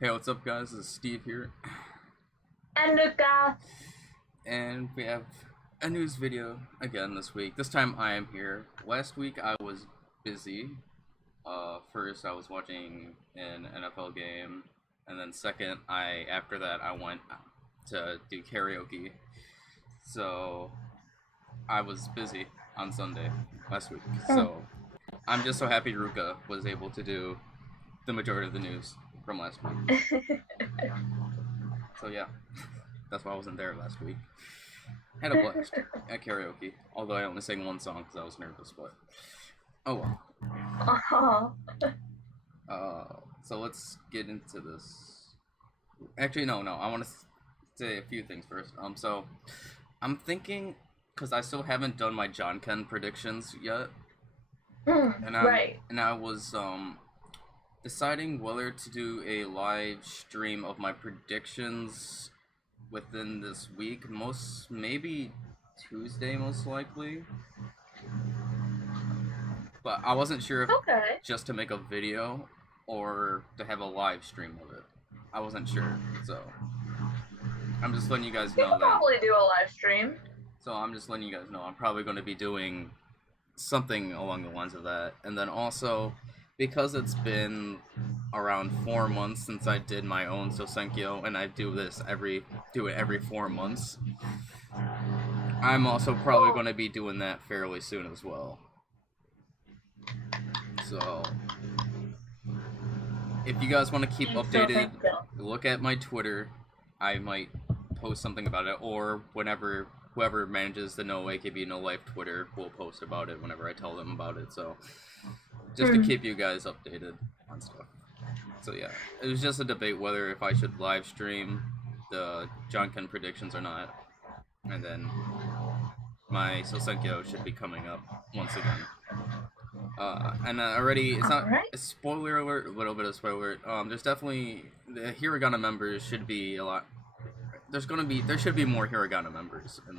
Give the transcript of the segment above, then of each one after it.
Hey, what's up, guys? This is Steve here, And Ruka. and we have a news video again this week. This time I am here. Last week I was busy. First I was watching an NFL game, and then second, after that I went to do karaoke. So I was busy on Sunday last week. So I'm just so happy Ruka was able to do the majority of the news from last week. So yeah, that's why I wasn't there last week. Had a blast at karaoke, although I only sang one song because I was nervous, but oh well. Oh. So let's get into this. Actually, no, I want to say a few things first. So I'm thinking, because I still haven't done my John Ken predictions yet, Right. and I was deciding whether to do a live stream of my predictions within this week, maybe Tuesday, most likely. But I wasn't sure if Okay. just to make a video or to have a live stream of it. I wasn't sure, so I'm just letting you guys We know could that. probably do a live stream. So I'm just letting you guys know I'm probably going to be doing something along the lines of that, and then also because it's been around 4 months since I did my own Sosenkyo, and I do it every 4 months. I'm also probably going to be doing that fairly soon as well. So if you guys want to keep updated, look at my Twitter. I might post something about it, or whenever whoever manages the No AKB No Life Twitter will post about it whenever I tell them about it. So just to keep you guys updated on stuff. So yeah, it was just a debate whether if I should live stream the Jonkin predictions or not, and then my Sosenkyo should be coming up once again. And already, it's not a spoiler alert, a little bit of spoiler alert. There's definitely the Hiragana members should be a lot. There should be more Hiragana members in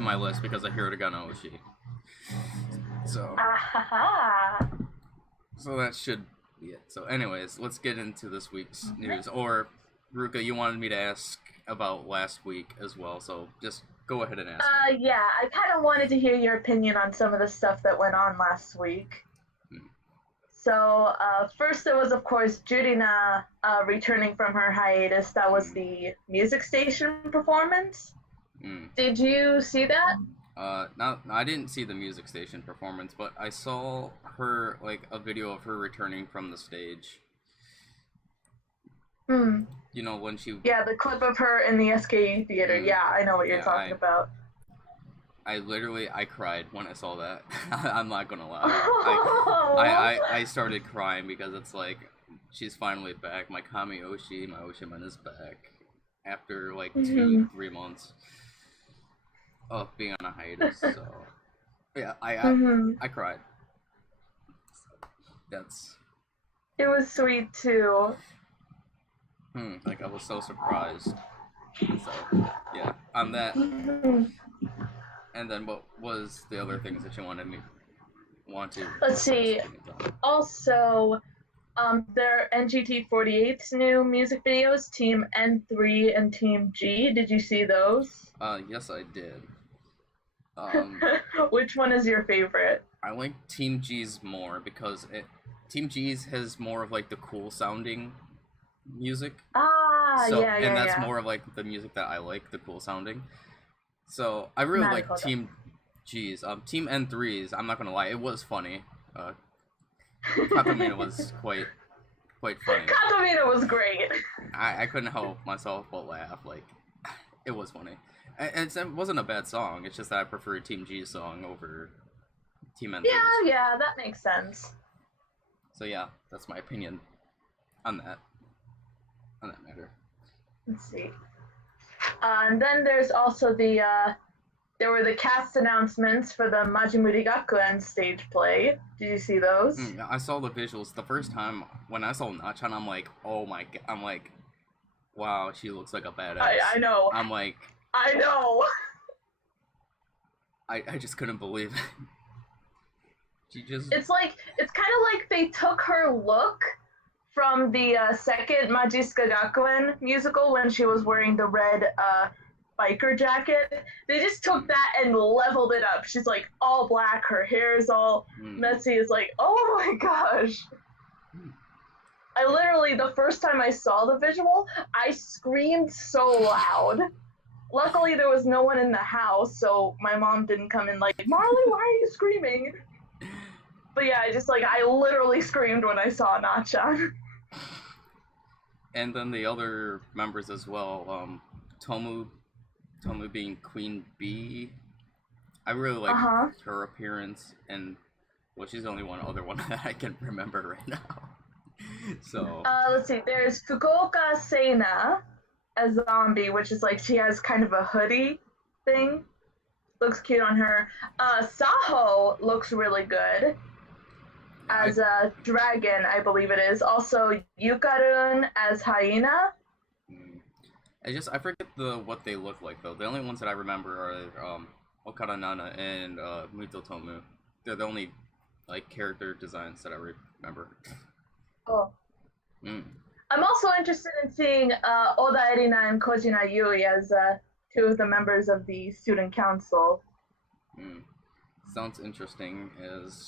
my list because of Hiragana Oshi. So that should be it. So anyways, let's get into this week's news. Or Ruka, you wanted me to ask about last week as well, so just go ahead and ask. Yeah, I kind of wanted to hear your opinion on some of the stuff that went on last week. So first there was, of course, Jurina returning from her hiatus. That was the music station performance. Did you see that? I didn't see the music station performance, but I saw her, like, a video of her returning from the stage. You know, when she... Yeah, the clip of her in the SKE theater. Yeah, I know what you're talking about. I cried when I saw that. I'm not gonna lie. I started crying because it's like, she's finally back. My Kami Oshi, my Oshiman is back. After, like, 2-3 months of being on a hiatus, so... Yeah, I cried. That's... It was sweet, too. Like, I was so surprised. So, yeah, on that. And then what was the other things that you wanted to... Let's see. Also, there are NGT48's new music videos, Team N3 and Team G. Did you see those? Yes, I did. Which one is your favorite? I like Team G's more because Team G's has more of, like, the cool sounding music. And that's more of, like, the music that I like, the cool sounding. So I really like Team G's. Team N3's, I'm not gonna lie, it was funny. Katamina was quite funny. Katamina was great. I couldn't help myself but laugh. Like, it was funny. And it wasn't a bad song. It's just that I prefer Team G's song over Team N3's. Yeah, that makes sense. So yeah, that's my opinion on that matter. Let's see. And then there's also there were the cast announcements for the Majimuri Gakuen stage play. Did you see those? I saw the visuals. The first time when I saw Acchan, I'm like, oh my god. I'm like, wow, she looks like a badass. I know. I'm like... I know. I just couldn't believe it. She just... It's kind of like they took her look from from the second Majiska Gakuen musical when she was wearing the red biker jacket. They just took that and leveled it up. She's like all black, her hair is all messy. It's like, oh my gosh. I literally, the first time I saw the visual, I screamed so loud. Luckily, there was no one in the house, so my mom didn't come in like, Marley, why are you screaming? But yeah, I literally screamed when I saw Acchan. And then the other members as well, Tomu being Queen Bee. I really like her appearance, and well, she's the only other one that I can remember right now. So let's see, there's Fukuoka Seina as Zombie, which is like she has kind of a hoodie thing. Looks cute on her. Saho looks really good as a dragon, I believe it is. Also Yukarun as hyena. I forget what they look like though. The only ones that I remember are Okada Nana and Muto Tomu. They're the only like character designs that I remember. Oh. I'm also interested in seeing Oda Erina and Kojina Yui as two of the members of the student council. Sounds interesting.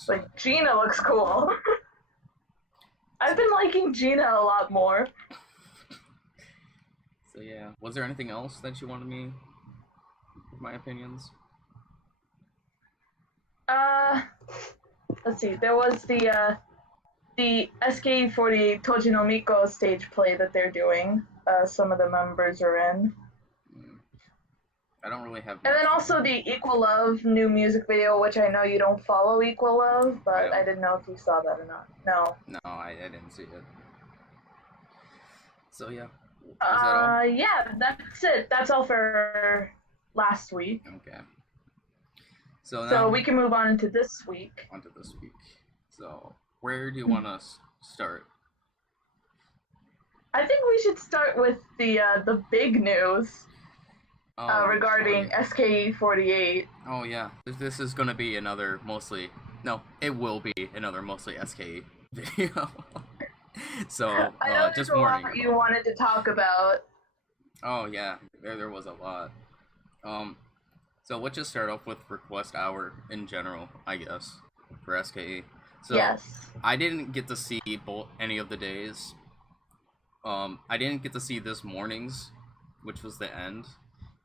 Like Gina looks cool. I've been liking Gina a lot more. So yeah, was there anything else that you wanted me with my opinions? Let's see. There was the SKE48 Toji Miko stage play that they're doing. Some of the members are in. I don't really have. And then also the Equal Love new music video, which I know you don't follow Equal Love, but I didn't know if you saw that or not. No. No, I didn't see it. So yeah. Is that all? Yeah, that's it. That's all for last week. Okay. So now, so we can move on into this week. So where do you want to start? I think we should start with the big news regarding SKE48. Oh yeah, this is gonna be another mostly. No, it will be another mostly SKE video. So I know just there's a warning. lot you wanted to talk about. Oh yeah, there was a lot. So let's just start off with Request Hour in general, I guess, for SKE. So yes. I didn't get to see any of the days. I didn't get to see this morning's, which was the end,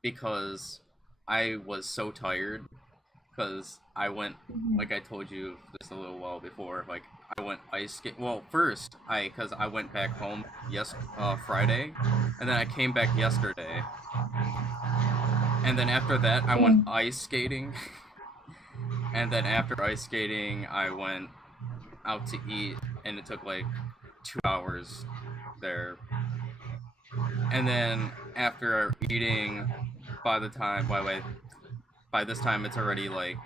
because I was so tired. Because I went, like I told you just a little while before, like I went ice skating. Well, first because I went back home Friday, and then I came back yesterday, and then after that I went ice skating, and then after ice skating I went out to eat, and it took like 2 hours there, and then after eating, by this time it's already like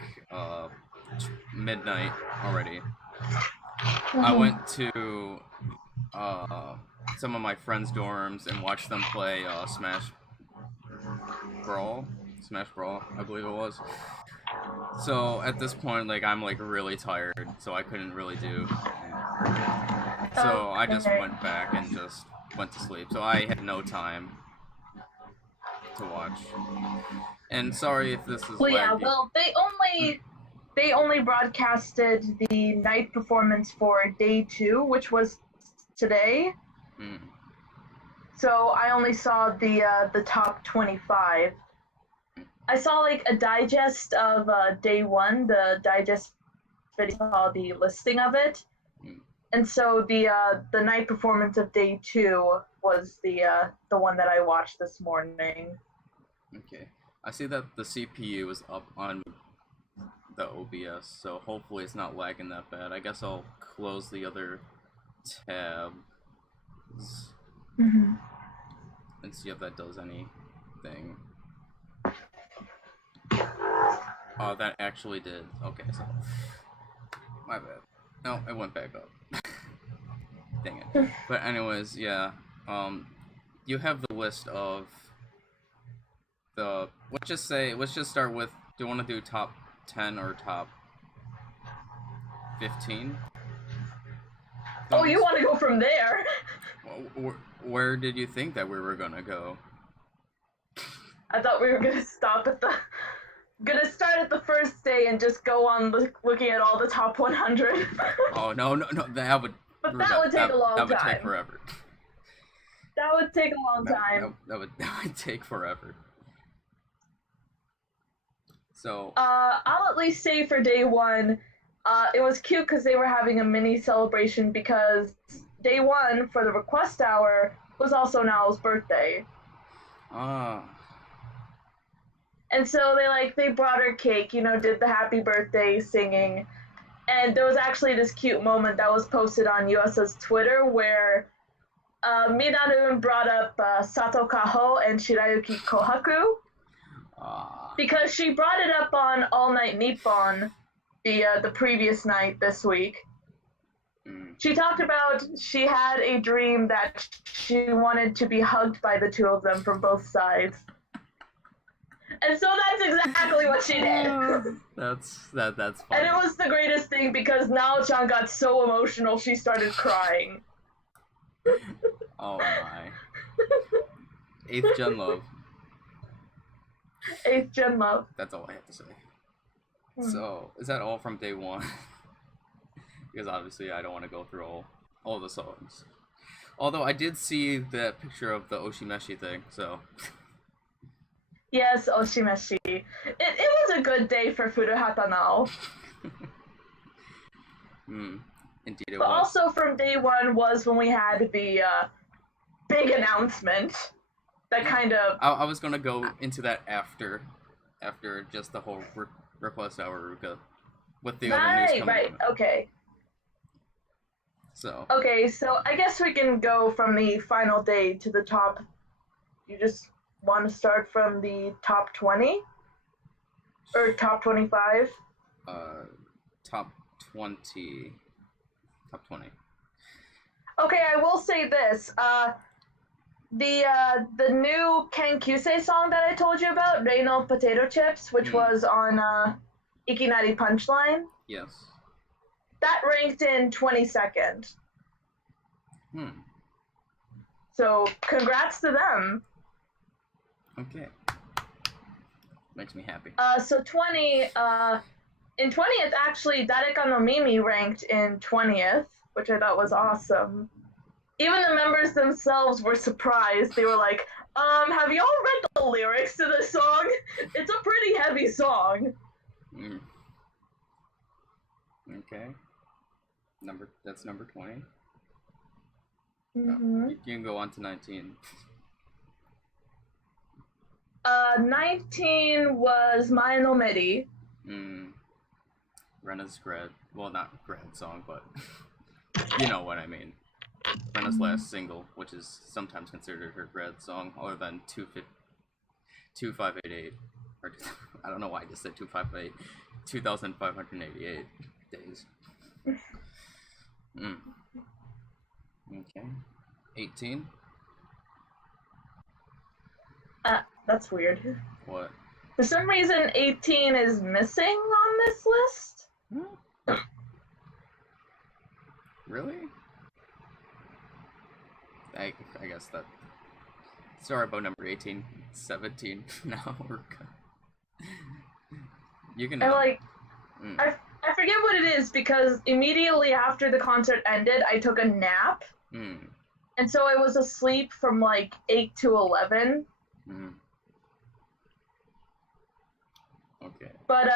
midnight already. I went to some of my friends' dorms and watched them play Smash Brawl, I believe it was. So at this point, like I'm like really tired, so I couldn't really do. So I just went back and just went to sleep. So I had no time to watch. And sorry if this is well, laggy. yeah, well, they only broadcasted the night performance for day 2, which was today. So I only saw the top 25. I saw like a digest of day 1, the digest video, saw the listing of it. And so the night performance of day 2 was the one that I watched this morning. Okay. I see that the CPU is up on the OBS, so hopefully it's not lagging that bad. I guess I'll close the other tabs and see if that does anything. Oh, that actually did. Okay, so my bad. No, it went back up. Dang it. But anyways, yeah. You have the list of the. Let's just start with. Do you want to do top 10 or top 15? Oh, you want to go from there? Where did you think that we were gonna go? I thought we were gonna start at the first day and just go on looking at all the top 100. Oh no, that would. But that would take a long time. That would take forever. That would take a long time. That would take forever. So. I'll at least say for day one, it was cute because they were having a mini celebration because day one for the request hour was also Nao's birthday. Ah. And so they brought her cake, did the happy birthday singing. And there was actually this cute moment that was posted on US's Twitter where Minaru brought up Sato Kaho and Shirayuki Kohaku. Because she brought it up on All Night Nippon the previous night this week. She talked about she had a dream that she wanted to be hugged by the two of them from both sides. And so that's exactly what she did. That's funny. And it was the greatest thing because Nao-chan got so emotional she started crying. Oh my. 8th Gen love. 8th Gen love. That's all I have to say. So, is that all from day one? Because obviously I don't want to go through all the songs. Although I did see that picture of the Oshimeshi thing, so... Yes, Oshimeshi. It was a good day for Furuhata Nao. Indeed it but was. Also from day one was when we had the big announcement that kind of... I was going to go into that after just the whole request hour Ruka. With the other news coming Right, okay. So. Okay, so I guess we can go from the final day to the top. You just want to start from the top 20? Or top 25? Top 20. Top 20. Okay, I will say this. The new Ken Kyusei song that I told you about, Reino Potato Chips, which was on Ikinari Punchline. Yes. That ranked in 22nd. So, congrats to them. Okay. Makes me happy. So 20, in 20th, actually, Dareka no Mimi ranked in 20th, which I thought was awesome. Even the members themselves were surprised. They were like, have y'all read the lyrics to this song? It's a pretty heavy song. Okay. That's number 20. You can go on to 19. 19 was Mae no Meri. Rena's grad, well, not grad song, but you know what I mean. Rena's last single, which is sometimes considered her grad song, other than 2588. Or, I don't know why I just said 258. 2,588 days. Okay. 18. That's weird. What? For some reason, 18 is missing on this list. Really? I guess that. Sorry about number 18. 17. Now we're good. You can. I forget what it is because immediately after the concert ended, I took a nap. And so I was asleep from like 8 to 11. Okay. But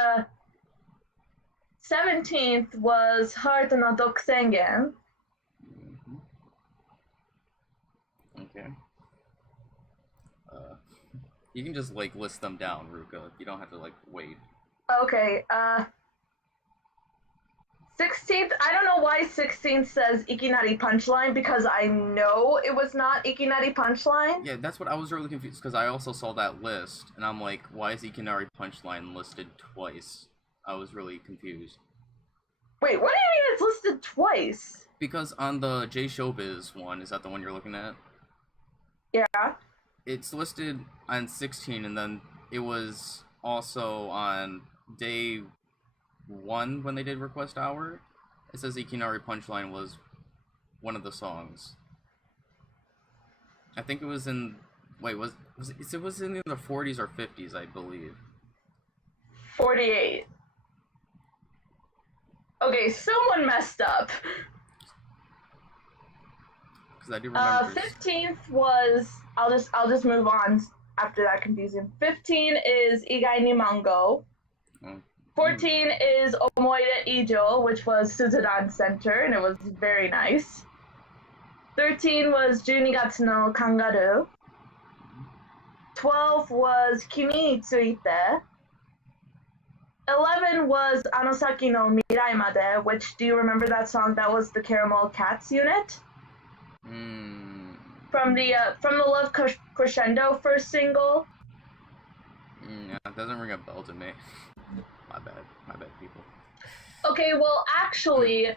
17th was Heart no Dokusengen. Okay. You can just like list them down, Ruka. You don't have to like wait. Okay. 16th, I don't know why 16th says Ikinari Punchline because I know it was not Ikinari Punchline. Yeah, that's what I was really confused because I also saw that list and I'm like, why is Ikinari Punchline listed twice? I was really confused. Wait, what do you mean it's listed twice? Because on the J Showbiz one, is that the one you're looking at? Yeah. It's listed on 16 and then it was also on day 1 when they did Request Hour. It says Ikinari Punchline was one of the songs. I think it was in. Wait, it was in the 40s or 50s, I believe. 48. Okay, someone messed up. Because I do remember. 15th was I'll just move on after that confusion. 15 is Igai ni Mango. 14 is Omoide Ijo, which was Suzuran Center, and it was very nice. 13 was Junigatsu no Kangaroo. 12 was Kimi ni Tsuite. 11 was Anosaki no Mirai Made, which, do you remember that song? That was the Caramel Cats unit. From the Love Crescendo first single. Yeah, it doesn't ring a bell to me. My bad, people. Okay, well, actually,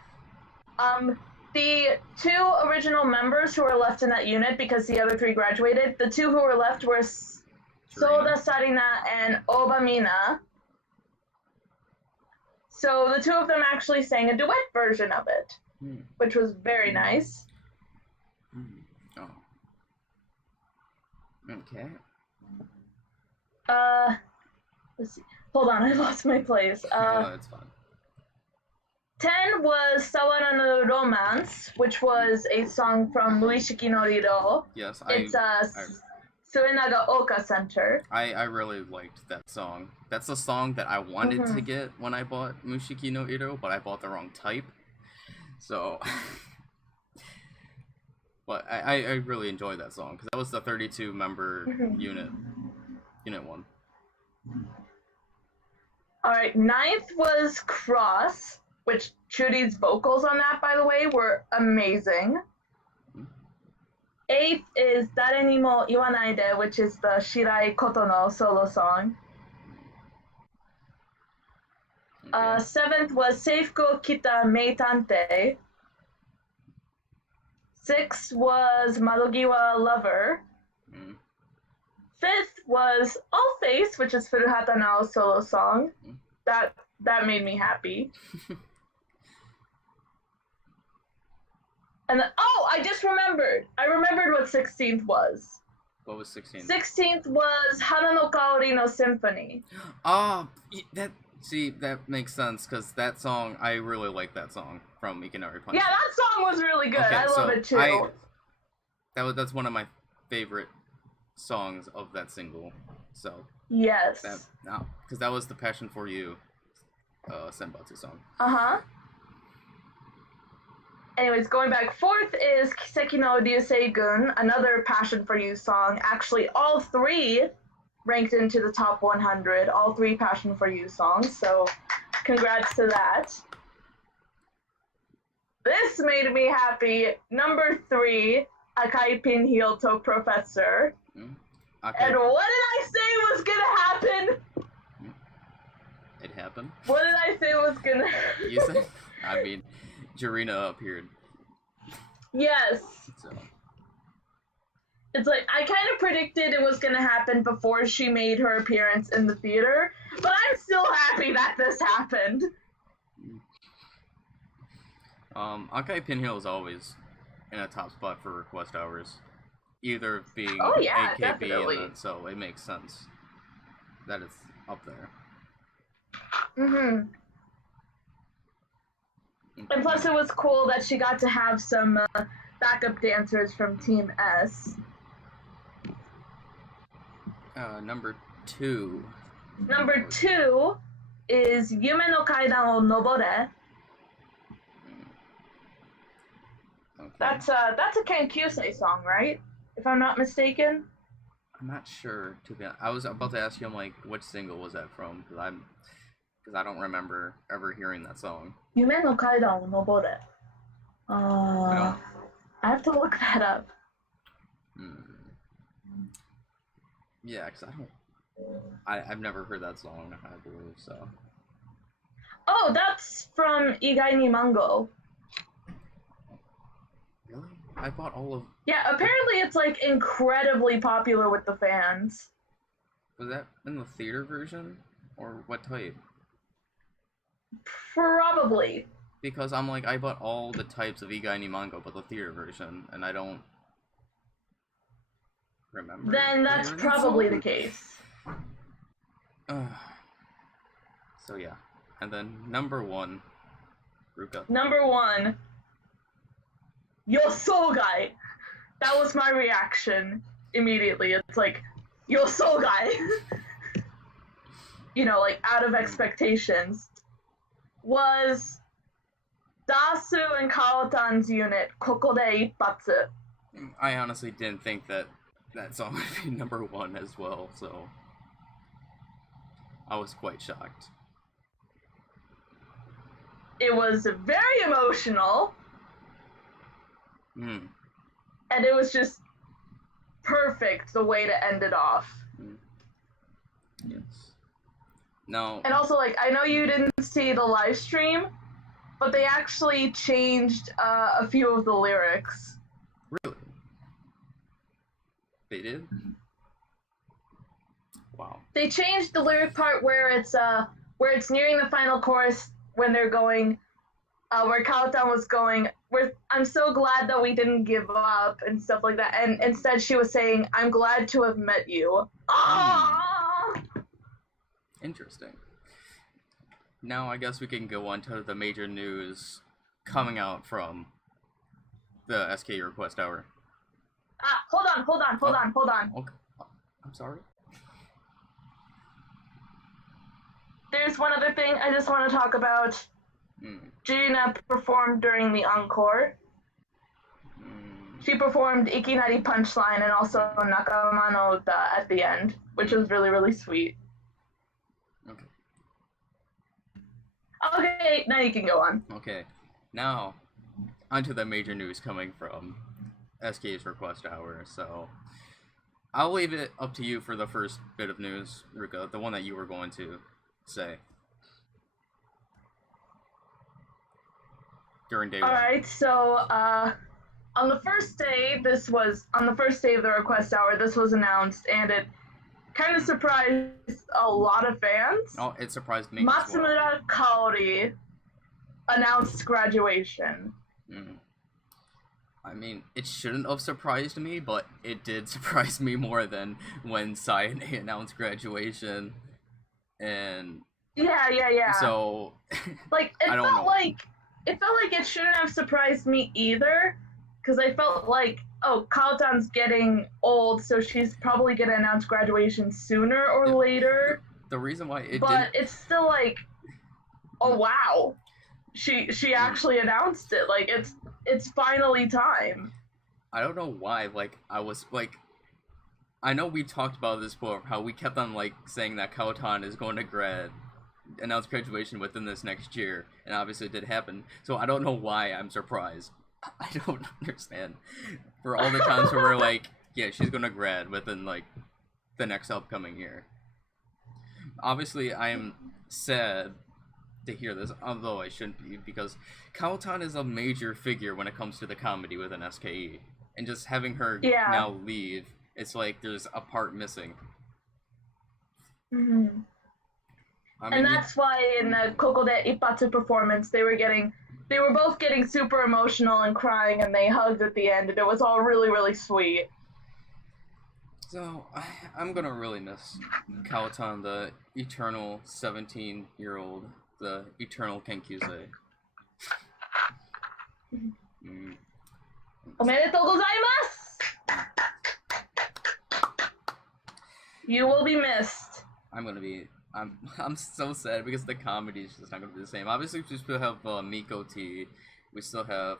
the 2 original members who were left in that unit, because the other 3 graduated, the 2 who were left were Soda Sarina and Oba Mina. So the 2 of them actually sang a duet version of it, which was very nice. Oh. Okay. Let's see. Hold on, I lost my place. No, it's fine. 10 was Sawara no Romance, which was a song from Muishiki no Riro. Yes, it's Suenaga Oka Center. I really liked that song. That's the song that I wanted to get when I bought Mushiki no Iro, but I bought the wrong type. So, but I really enjoyed that song, because that was the 32 member unit 1. Alright, 9th was Cross, which Churi's vocals on that, by the way, were amazing. 8th is Dare ni mo iwanai de, which is the Shirai Kotono solo song. 7th was Seifiko Kita Meitante. 6th was Madogiwa Lover. 5th was All Face, which is Furuhata Nao's solo song. That made me happy. And then, I just remembered. I remembered what 16th was. What was 16th? 16th was Hana no Kaori no Symphony. That makes sense, because that song, I really like that song from Ikinari Punch. Yeah, that song was really good. Okay, I love it too. That's one of my favorite songs of that single. So yes, because that was the Passion for You Senbatsu song. Anyways, going back, 4th is Kiseki no Ryusei-gun, another Passion for You song. Actually, all 3 ranked into the top 100, all 3 Passion for You songs, so congrats to that. This made me happy. Number 3, Akai Pinheel to Professor. Okay. And what did I say was gonna happen? It happened. What did I say was gonna happen? You said, I mean, Jirina appeared. Yes. So. It's like, I kind of predicted it was gonna happen before she made her appearance in the theater, but I'm still happy that this happened. Akai Pinheel is always in a top spot for request hours. Either being yeah, AKB, definitely. and then, so it makes sense that it's up there. And plus it was cool that she got to have some backup dancers from Team S. Number 2. Number 2 is Yume no Kaidan o Nobore. Okay. That's a Kenkyusei song, right? If I'm not mistaken. I'm not sure, to be honest. I was about to ask you, like, which single was that from? Because I don't remember ever hearing that song. Yume no Kaidan o Nobore. I have to look that up. Yeah, because I've never heard that song, I believe, so. Oh, that's from Igai ni Mango. Really? I bought all of... Yeah, apparently it's, like, incredibly popular with the fans. Was that in the theater version? Or what type? Probably. Because I'm like, I bought all the types of Igai ni Mango, but the theater version, and I don't... remember. Then that's probably the case. So yeah, and then number 1, Ruka. Number 1, Yosogai. That was my reaction immediately. It's like, Yosogai. You know, like, out of expectations. Was Dasu and Kaotan's unit, Kokode Ipatsu. I honestly didn't think that song would be number 1 as well, so I was quite shocked. It was very emotional. Mm. And it was just perfect the way to end it off. Mm. Yes. No. And also, like, I know you didn't see the live stream, but they actually changed a few of the lyrics. Really? They did? Wow. They changed the lyric part where it's nearing the final chorus when they're going, where Kaotan was going, I'm so glad that we didn't give up and stuff like that. And instead she was saying, I'm glad to have met you. Ah! Interesting. Now I guess we can go on to the major news coming out from the SKE Request Hour. Hold on. Okay. I'm sorry? There's one other thing I just want to talk about. Gina performed during the encore. She performed Ikinari Punchline and also Nakama no Uta at the end, which was really, really sweet. Okay. Okay, now you can go on. Okay. Now, onto the major news coming from SK's Request Hour. So, I'll leave it up to you for the first bit of news, Ruka, the one that you were going to say. During day 1. Alright, so, on the first day of the Request Hour, this was announced, and it kind of surprised a lot of fans. Oh, it surprised me. Matsumura Kaori announced graduation. I mean, it shouldn't have surprised me, but it did surprise me more than when Sayane announced graduation. And Yeah. so like it felt like it shouldn't have surprised me either, because I felt like, oh, Kaotan's getting old, so she's probably gonna announce graduation sooner or later. The reason why it but it's still like, oh wow, she actually announced it. Like it's finally time. I don't know why. Like I was like, I know we talked about this before, how we kept on like saying that Kaotan is going to announce graduation within this next year, and obviously it did happen. So I don't know why I'm surprised. I don't understand. For all the times where we're like, yeah, she's gonna grad within like the next upcoming year. Obviously, I am sad to hear this, although I shouldn't be, because Kaotan is a major figure when it comes to the comedy within SKE, and just having her now leave, it's like there's a part missing. Mm-hmm. I mean, and that's why in the Kokode Ipatsu performance, they were both getting super emotional and crying, and they hugged at the end, and it was all really, really sweet. So, I'm gonna really miss Kaotan, the eternal 17-year-old, the eternal Kenkyusei. Omedetou gozaimasu! You will be missed. I'm so sad because the comedy is just not gonna be the same. Obviously, we still have Miko T. We still have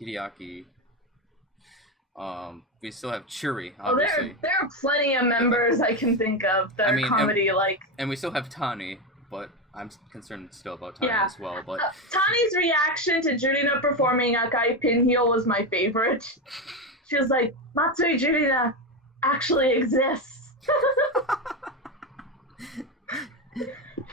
Hideaki. We still have Churi, obviously. There are plenty of members I can think of that are comedy like. And we still have Tani, but I'm concerned still about Tani as well. But Tani's reaction to Jurina performing Akai Pinheel was my favorite. She was like, Matsui Jurina actually exists.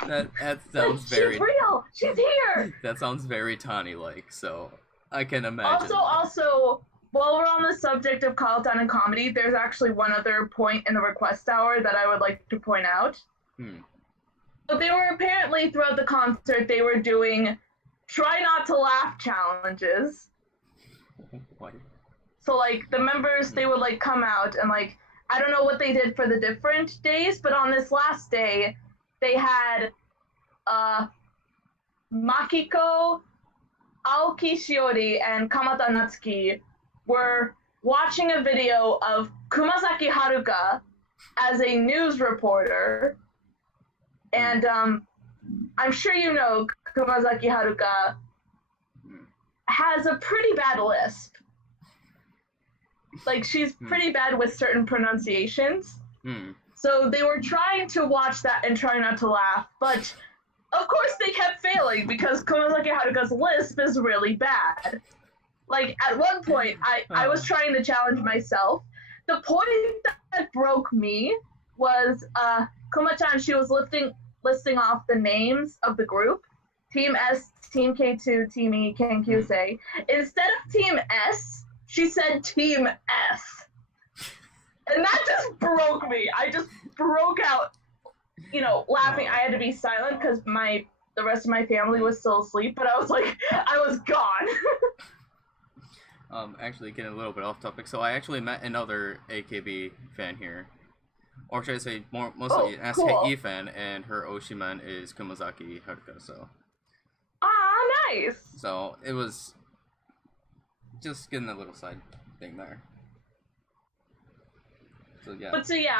that sounds very. She's real. She's here. That sounds very Tani-like, so I can imagine. Also, while we're on the subject of Kaotan and comedy, there's actually one other point in the Request Hour that I would like to point out. So they were apparently throughout the concert they were doing try not to laugh challenges. What? So like the members, they would like come out and like I don't know what they did for the different days, but on this last day, they had Makiko, Aoki Shiori, and Kamata Natsuki were watching a video of Kumasaki Haruka as a news reporter, and I'm sure you know Kumasaki Haruka has a pretty bad lisp. Like, she's pretty bad with certain pronunciations. So they were trying to watch that and try not to laugh, but of course they kept failing because Kumasaki Haruka's lisp is really bad. Like, at one point, I was trying to challenge myself. The point that broke me was Kuma-chan, she was listing off the names of the group. Team S, Team K2, Team E, Kenkyusei. Instead of Team S, she said Team S. And that just broke me. I just broke out, laughing. I had to be silent because the rest of my family was still asleep, but I was like, I was gone. Actually getting a little bit off topic, so I actually met another AKB fan here. Or should I say mostly an SKE fan, and her Oshiman is Kumasaki Haruka, so. Ah, nice! So, it was just getting a little side thing there. So, yeah.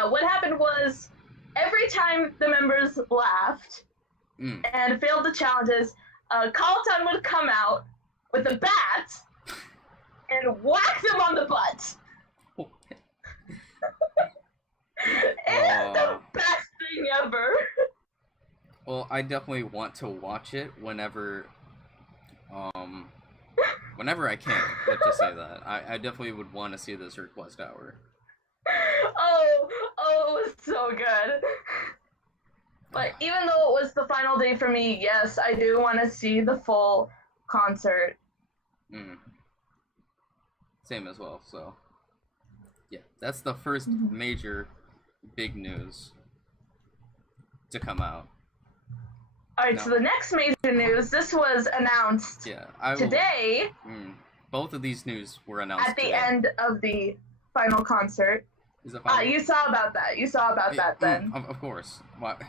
What happened was, every time the members laughed and failed the challenges, Carlton would come out with a bat and whack them on the butt. It's the best thing ever. Well, I definitely want to watch it whenever I can. Let's just say that. I definitely would want to see this request hour. Oh, it was so good. But even though it was the final day for me, yes, I do want to see the full concert. Same as well, so. Yeah, that's the first major big news to come out. Alright, so the next major news, this was announced today. Both of these news were announced at the today. End of the final concert. Is it final? You saw about that. You saw about that then. Of course. What?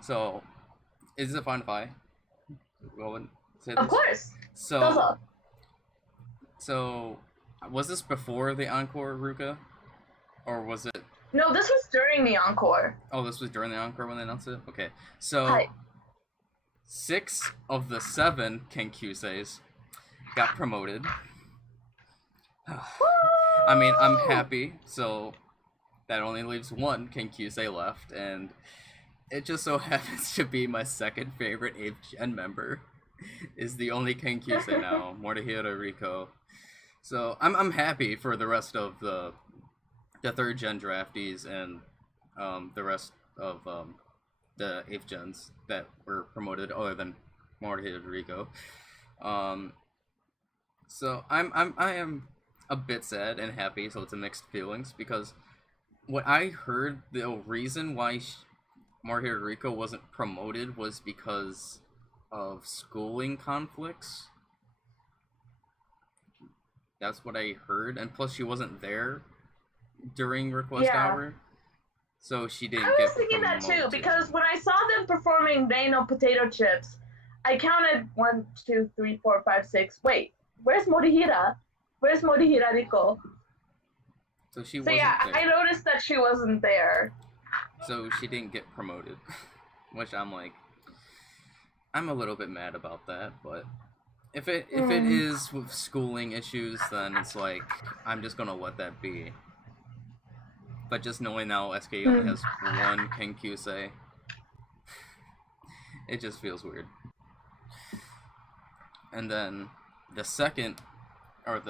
So, is it final five? Of course. So, was this before the encore, Ruka? Or was it... No, this was during the encore. Oh, this was during the encore when they announced it? Okay. So, 6 of the 7 Kenkyuseis got promoted. I mean, I'm happy, so that only leaves 1 Kenkyusei left, and it just so happens to be my second favorite 8th Gen member. Is the only Kenkyusei now, Morihiro Riko. So I'm happy for the rest of the 3rd Gen draftees and the rest of the 8th Gens that were promoted, other than Morihiro Riko. So I am a bit sad and happy, so it's a mixed feelings, because what I heard, the reason why Morihiro Riko wasn't promoted was because of schooling conflicts. That's what I heard, and plus she wasn't there during request hour, so she didn't get promoted. I was thinking that too, because when I saw them performing Reino Potato Chips, I counted 1, 2, 3, 4, 5, 6. Wait, where's Morihira? Where's Morihira Riko? So she wasn't there. I noticed that she wasn't there. So she didn't get promoted, which I'm a little bit mad about that, but if it is with schooling issues, then it's like, I'm just gonna let that be. But just knowing now SK only has 1 Kenkyusei, it just feels weird. And then the second, I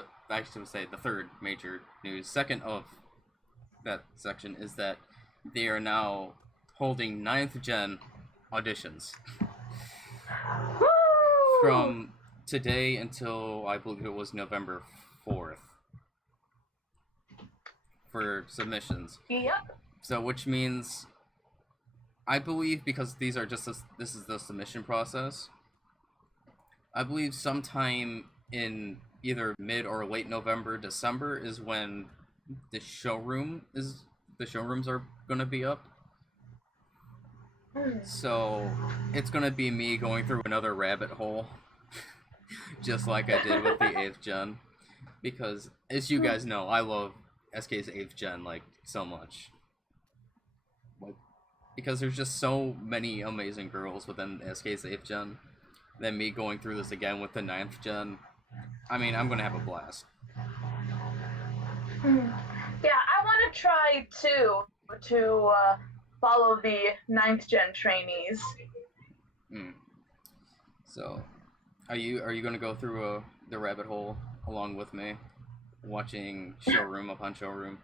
should say the 3rd major news, second of that section, is that they are now holding 9th Gen auditions. From today until, I believe it was November 4th. For submissions. Yep. So, which means, I believe, because these are this is the submission process, I believe sometime in either mid or late November, December is when the showrooms are gonna be up. So it's gonna be me going through another rabbit hole, just like I did with the 8th gen, because as you guys know, I love SK's 8th gen like so much. Like, because there's just so many amazing girls within SK's 8th gen. Then me going through this again with the 9th gen. I mean, I'm gonna have a blast. Yeah, I want to try too to follow the 9th gen trainees. So, are you gonna go through the rabbit hole along with me, watching showroom upon showroom?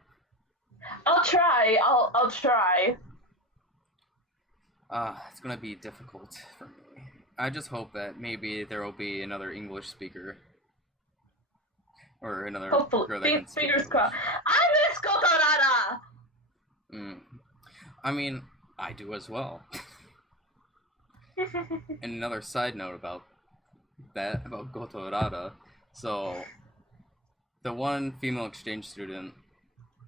I'll try. I'll try. It's gonna be difficult for me. I just hope that maybe there will be another English speaker. Or another Hopefully. girl that can speak Fingers English. crossed. I miss Kotorada! I mean, I do as well. And another side note about Gotorada, so the one female exchange student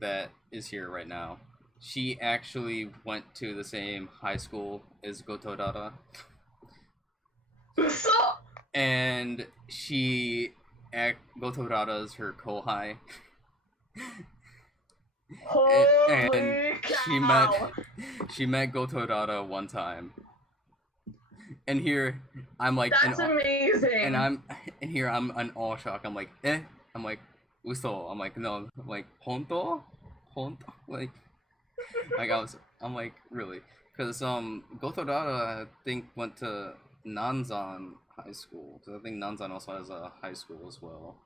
that is here right now, she actually went to the same high school as Gotorada. And Gotorada is her kohai. Holy cow. She met Gotorada one time. And here I'm like, that's amazing. And here I'm in all shock. I'm like, I'm like, uso. I'm like, no. I'm like, honto? Like I'm like, really? Because Gotorada I think went to Nanzan High School. Because I think Nanzan also has a high school as well.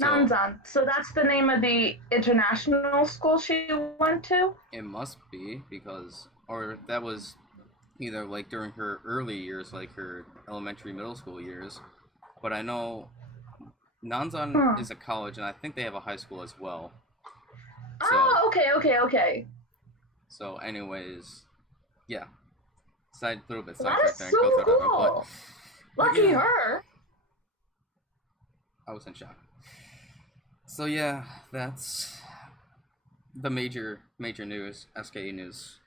Nanzan. So that's the name of the international school she went to? It must be, because, or that was either like during her early years, like her elementary, middle school years. But I know Nanzan is a college, and I think they have a high school as well. So, okay. So, anyways, yeah. Little bit That is sidetracked. so cool. Lucky her. I was in shock. So yeah, that's the major news, SKE news.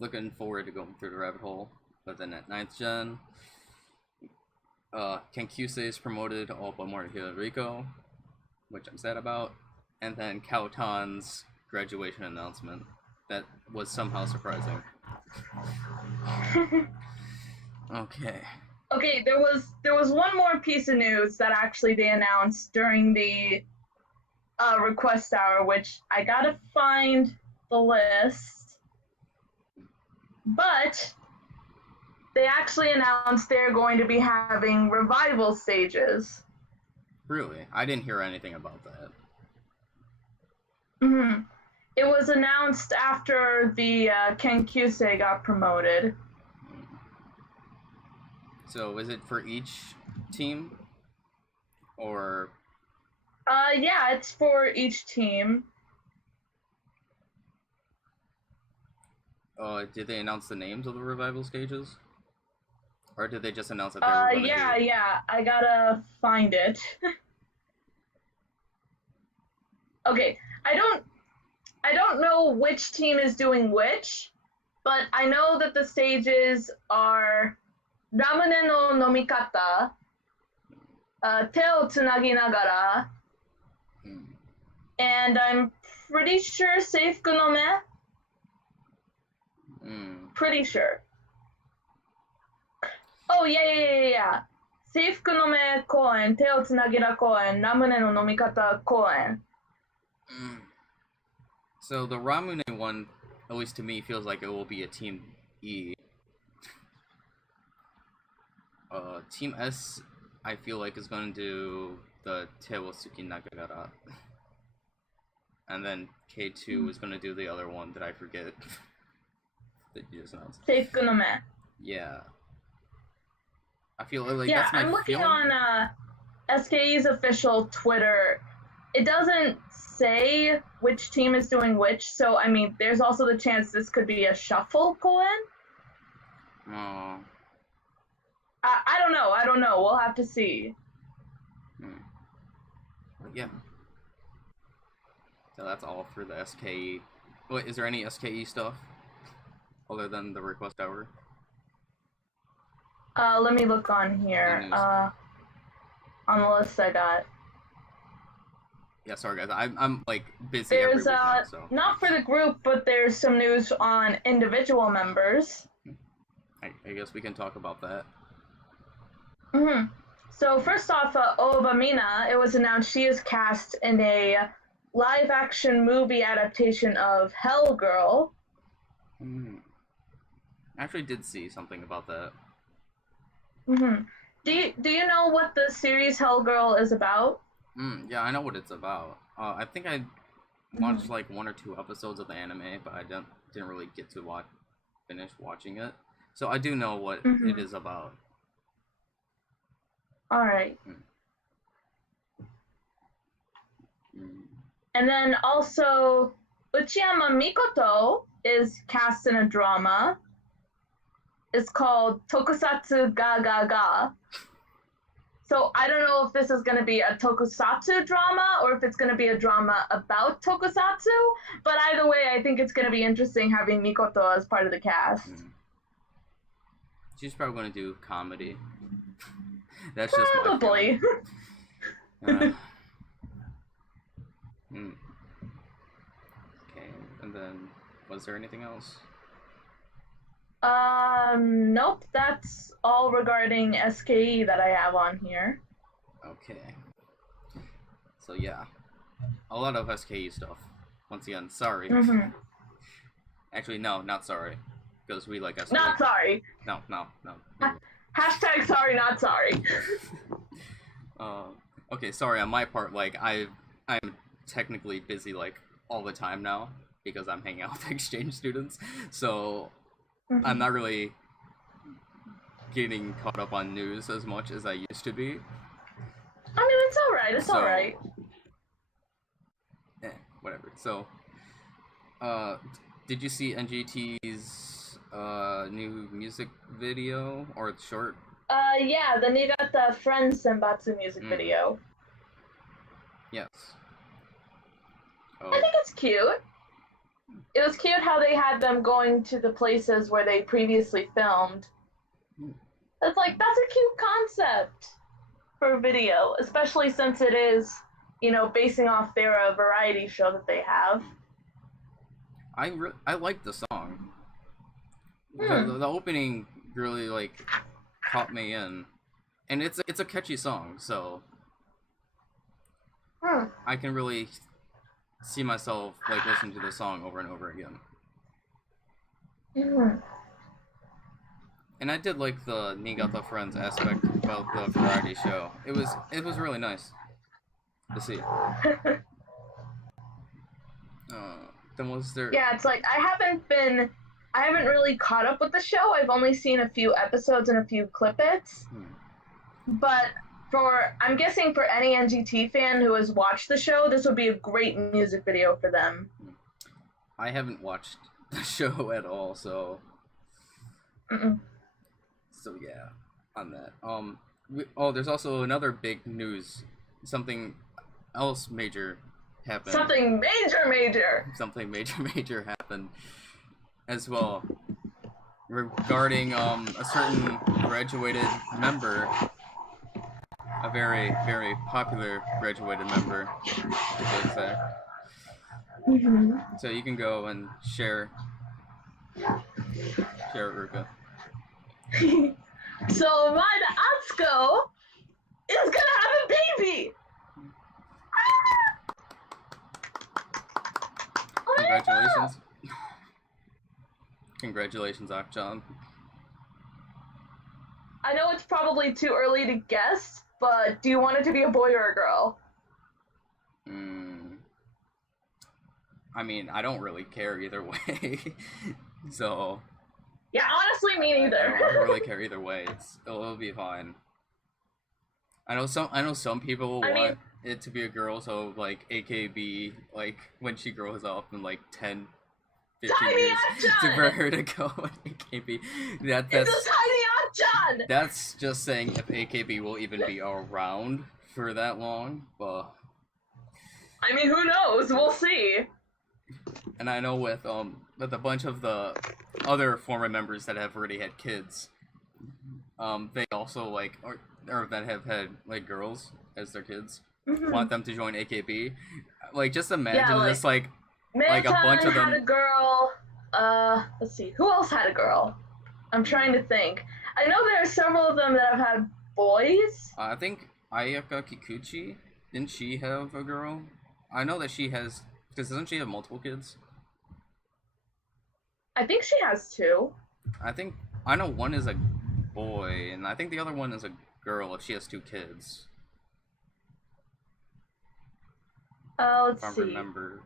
Looking forward to going through the rabbit hole. But then at 9th gen, Kenkyusei is promoted all but more to Hiriko, which I'm sad about. And then Kautan's graduation announcement. That was somehow surprising. Okay. Okay, there was one more piece of news that actually they announced during the request hour, which I gotta find the list. But they actually announced they're going to be having revival stages. Really? I didn't hear anything about that. It was announced after the Kenkyusei got promoted. So is it for each team? Or... yeah, it's for each team. Did they announce the names of the revival stages? Or did they just announce that they were going to do... Yeah, I gotta find it. Okay, I don't know which team is doing which, but I know that the stages are Ramune no nomikata, te o tsunagi nagara, and I'm pretty sure Seifuku no me. Pretty sure. Oh, yeah. Seifuku no me koen, te o tsunagira koen, Ramune no nomikata koen. So the Ramune one, at least to me, feels like it will be a Team E. Team S, I feel like is going to do the Te wo Tsuki Nagara. And then K2 is going to do the other one that I forget. That you just announced. Seifuku no me. Yeah. I feel like yeah, that's my I'm looking feeling. On SKE's official Twitter. It doesn't say which team is doing which, so I mean, there's also the chance this could be a shuffle koen. Oh. I don't know. We'll have to see. yeah. So that's all for the SKE. Wait, is there any SKE stuff other than the request hour? Let me look on here. On the list I got. Yeah, sorry guys, I'm like busy There's every week now, so. not for the group, but there's some news on individual members. I guess we can talk about that. So first off, Obamina, it was announced she is cast in a live-action movie adaptation of Hell Girl. I actually did see something about that. Do you know what the series Hell Girl is about? Yeah, I know what it's about. I think I watched like 1 or 2 episodes of the anime, but I didn't really get to finish watching it. So I do know what it is about. Alright. And then also, Uchiyama Mikoto is cast in a drama. It's called Tokusatsu Ga Ga Ga. So I don't know if this is going to be a tokusatsu drama or if it's going to be a drama about tokusatsu, but either way, I think it's going to be interesting having Mikoto as part of the cast. She's probably going to do comedy. That's just probably. Okay, and then was there anything else? Nope, that's all regarding SKE that I have on here. Okay. So yeah, a lot of SKE stuff. Once again, sorry. Actually, no, not sorry, because we like SKE. Not sorry. No. Hashtag sorry, not sorry. Okay, sorry on my part. Like I'm technically busy like all the time now because I'm hanging out with exchange students. So. I'm not really getting caught up on news as much as I used to be. I mean, it's alright, it's alright. Whatever. So, did you see NGT's new music video or short? Yeah, the Niigata Friends Senbatsu music video. Yes. I think it's cute. It was cute how they had them going to the places where they previously filmed. It's like, that's a cute concept for a video, especially since it is, basing off their variety show that they have. I like the song. The opening really like caught me in, and it's a catchy song, so I can really see myself like listening to the song over and over again. And I did like the Niigata Friends aspect about the variety show. It was really nice to see. Then was there? Yeah, it's like I haven't really caught up with the show. I've only seen a few episodes and a few clip-its. But I'm guessing for any NGT fan who has watched the show, this would be a great music video for them. I haven't watched the show at all, so. So yeah, on that. There's also another big news. Something else major happened. Something major. Something major happened as well regarding a certain graduated member. A very, very popular graduated member, to be exact. So you can go and share it, Ruka. So my Atsuko is gonna have a baby! Congratulations. Congratulations, Acchan. I know it's probably too early to guess, but do you want it to be a boy or a girl? I mean, I don't really care either way. So. Yeah, honestly, me neither. I don't really care either way. It'll be fine. I know some people want it to be a girl, so like AKB, like when she grows up in like 10, 15 years, for her to go with AKB. That's it's a tiny Acchan! That's just saying if AKB will even be around for that long, but I mean, who knows? We'll see. And I know with a bunch of the other former members that have already had kids, they also like or that have had like girls as their kids, want them to join AKB. Like, just imagine this like a bunch of them. had a girl. Let's see, who else had a girl? I'm trying to think. I know there are several of them that have had boys. I think Ayaka Kikuchi, didn't she have a girl? I know that she has, because doesn't she have multiple kids? I think she has 2. I know one is a boy, and I think the other one is a girl if she has 2 kids. Let's see. If I remember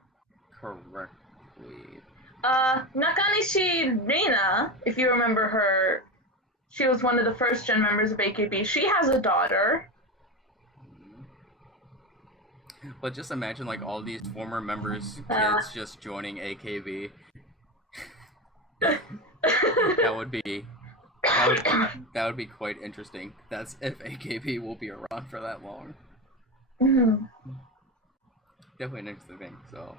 correctly. Nakanishi Rina, if you remember her, she was one of the first gen members of AKB. She has a daughter. But just imagine like all these former members' kids just joining AKB. that would be quite interesting. That's if AKB will be around for that long. Definitely an interesting thing. So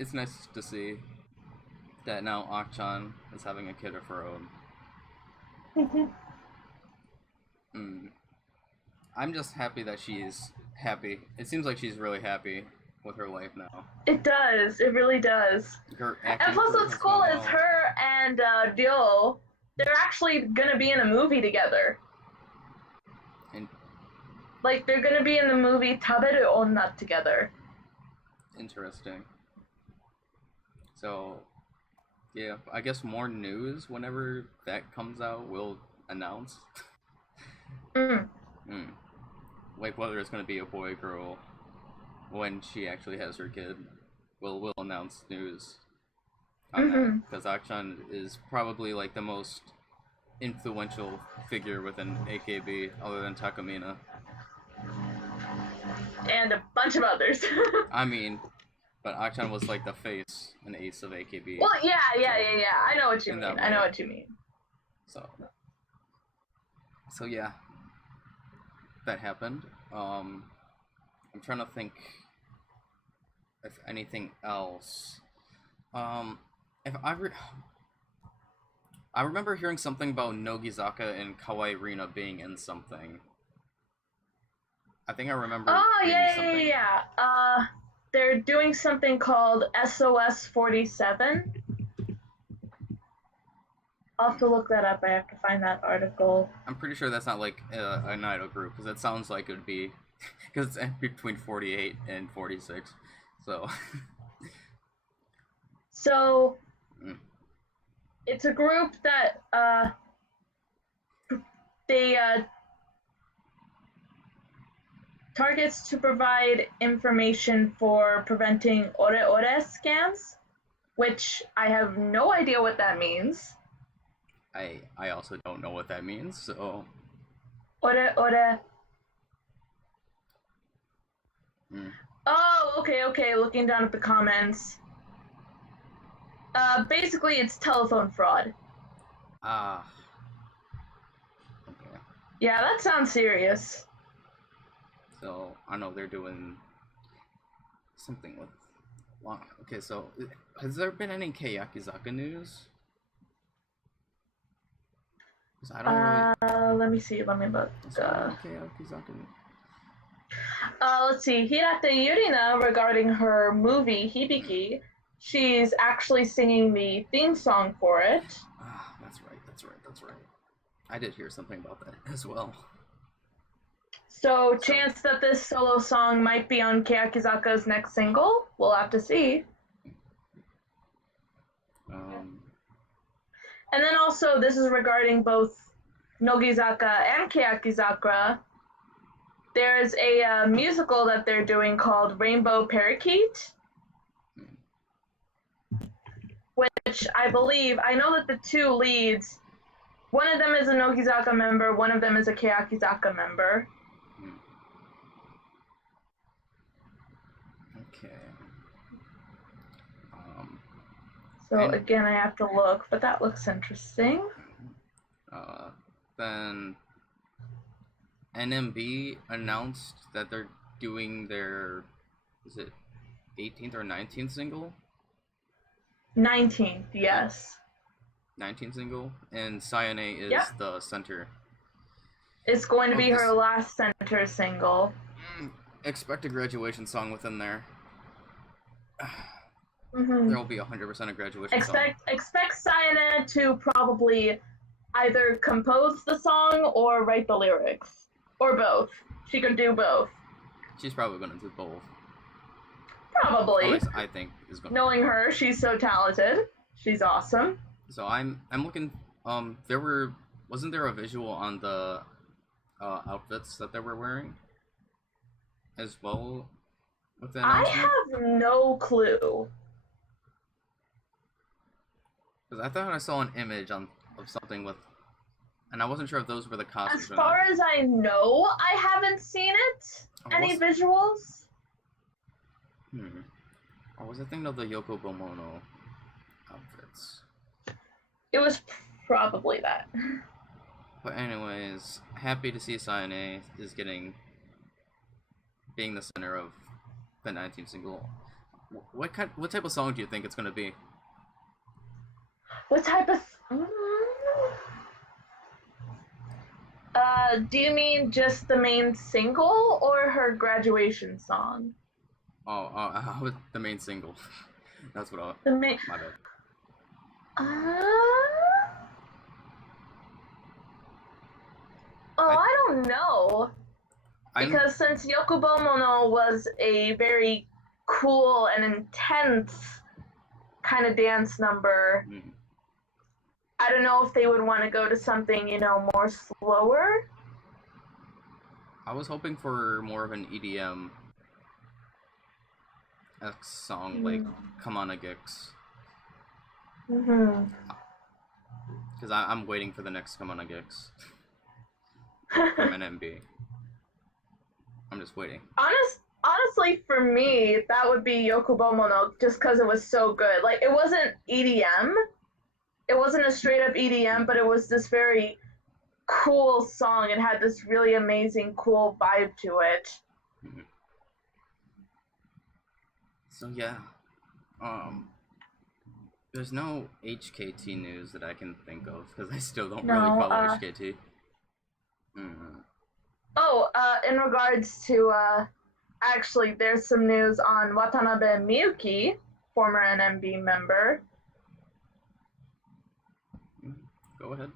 it's nice to see that now Acchan is having a kid of her own. I'm just happy that she's happy. It seems like she's really happy with her life now. It does. It really does. And plus what's cool is her and Ryo, they're actually gonna be in a movie together. And like, they're gonna be in the movie Taberu Onna together. Interesting. So, yeah, I guess more news whenever that comes out, we'll announce. Like whether it's gonna be a boy or girl when she actually has her kid. We'll announce news on that, because Acchan is probably like the most influential figure within AKB other than Takamina. And a bunch of others. I mean, but Acchan was like the face and ace of AKB. Well, yeah. I know what you mean. I know what you mean. So yeah, that happened. I'm trying to think if anything else. If I remember hearing something about Nogizaka and Kawaii Rina being in something. I think I remember. Oh, yeah. They're doing something called SOS47. I'll have to look that up. I have to find that article. I'm pretty sure that's not like an idol group, because it sounds like it would be, because it's between 48 and 46. So it's a group that they targets to provide information for preventing ore scams, which I have no idea what that means. I also don't know what that means, so... Ore. Oh, okay, looking down at the comments. Basically it's telephone fraud. Okay. Yeah, that sounds serious. So, I know they're doing something with... Okay, so, has there been any Keyakizaka news? I don't really... let me see. Let me look. Let's see. Hirata Yurina, regarding her movie Hibiki, she's actually singing the theme song for it. That's right. I did hear something about that as well. So, chance that this solo song might be on Keyakizaka's next single? We'll have to see. And then also, this is regarding both Nogizaka and Keyakizaka. There's a musical that they're doing called Rainbow Parakeet, which I know that the 2 leads, one of them is a Nogizaka member, one of them is a Keyakizaka member. Okay. So again, I have to look, but that looks interesting. Then NMB announced that they're doing their is it 18th or 19th single? 19th, yes. 19th single, and Sayane is the center. It's going to be her last center single. Expect a graduation song within there. Mm-hmm. There will be 100% a graduation song. Expect Sayane to probably either compose the song or write the lyrics. Or both. She could do both. She's probably going to do both. Probably. At least I think is going to. Knowing her, she's so talented. She's awesome. So I'm looking. Wasn't there a visual on the outfits that they were wearing as well with the announcement? I have no clue. Because I thought I saw an image of something with, and I wasn't sure if those were the costumes. As far as I know, I haven't seen it. Any visuals? Or was I thinking of the Yoko Bomono outfits? It was probably that. But anyways, happy to see Sayane is being the center of the 19th single. What type of song do you think it's gonna be? What type of? Do you mean just the main single or her graduation song? The main single. That's what I. The main. My bad. I don't know. Because since Yokubomono was a very cool and intense kind of dance number, I don't know if they would want to go to something, more slower. I was hoping for more of an EDM song like Come On a Gix. Because I'm waiting for the next Come On a Gix from NMB. I'm just waiting. Honestly, for me, that would be Yokubomono just because it was so good. Like, it wasn't EDM. It wasn't a straight up EDM, but it was this very cool song. It had this really amazing, cool vibe to it. So yeah, there's no HKT news that I can think of because I still don't really follow HKT. In regards to actually, there's some news on Watanabe Miyuki, former NMB member. Go ahead.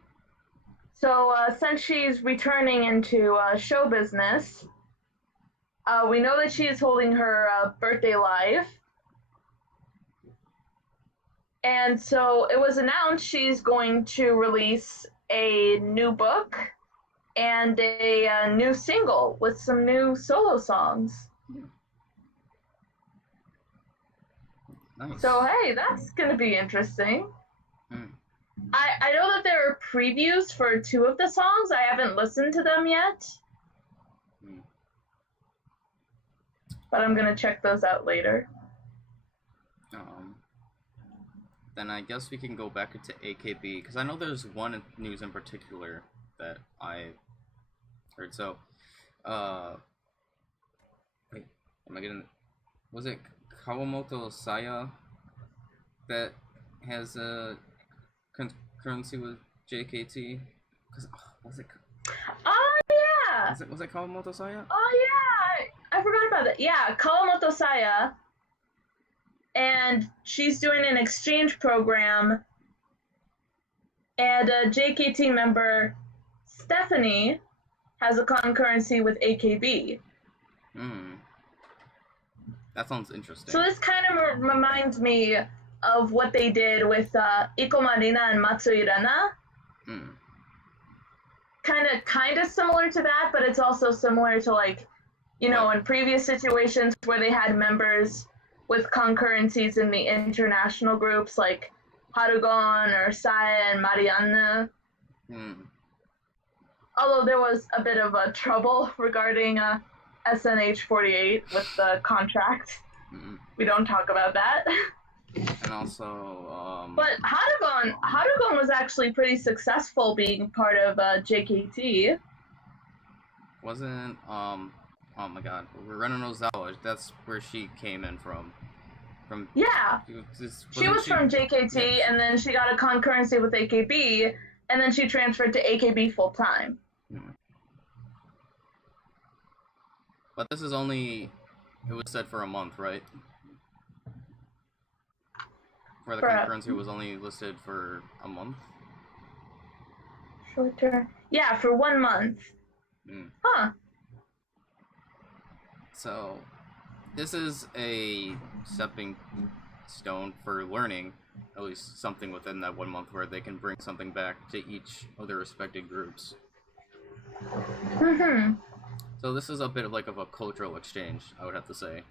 So since she's returning into show business, we know that she is holding her birthday live. And so it was announced she's going to release a new book and a new single with some new solo songs. Nice. So hey, that's going to be interesting. I know that there are previews for 2 of the songs. I haven't listened to them yet. But I'm going to check those out later. Then I guess we can go back into AKB, because I know there's one news in particular that I heard. So, wait, am I getting? Was it Kawamoto Saya that has a concurrency with JKT? Was it? Oh yeah. Was it Kawamoto Saya? Oh yeah, I forgot about that. Yeah, Kawamoto Saya. And she's doing an exchange program, and a JKT member, Stephanie, has a concurrency with AKB. That sounds interesting. So this kind of reminds me of what they did with Iko Marina and Matsui Rana. Kind of similar to that, but it's also similar to, like, in previous situations where they had members with concurrencies in the international groups like Harugon or Saya and Marianne. Although there was a bit of a trouble regarding SKE48 with the contract. We don't talk about that. And also, but Harugon was actually pretty successful being part of JKT. Wasn't Oh my god, Rena Nozawa, that's where she came in from. Yeah. She was from JKT, and then she got a concurrency with AKB, and then she transferred to AKB full time. But this is only, it was said for a month, right? Where the concurrency was only listed for a month? Shorter. Yeah, for 1 month. Huh. So, this is a stepping stone for learning at least something within that 1 month where they can bring something back to each of their respected groups. So this is a bit of like of a cultural exchange, I would have to say.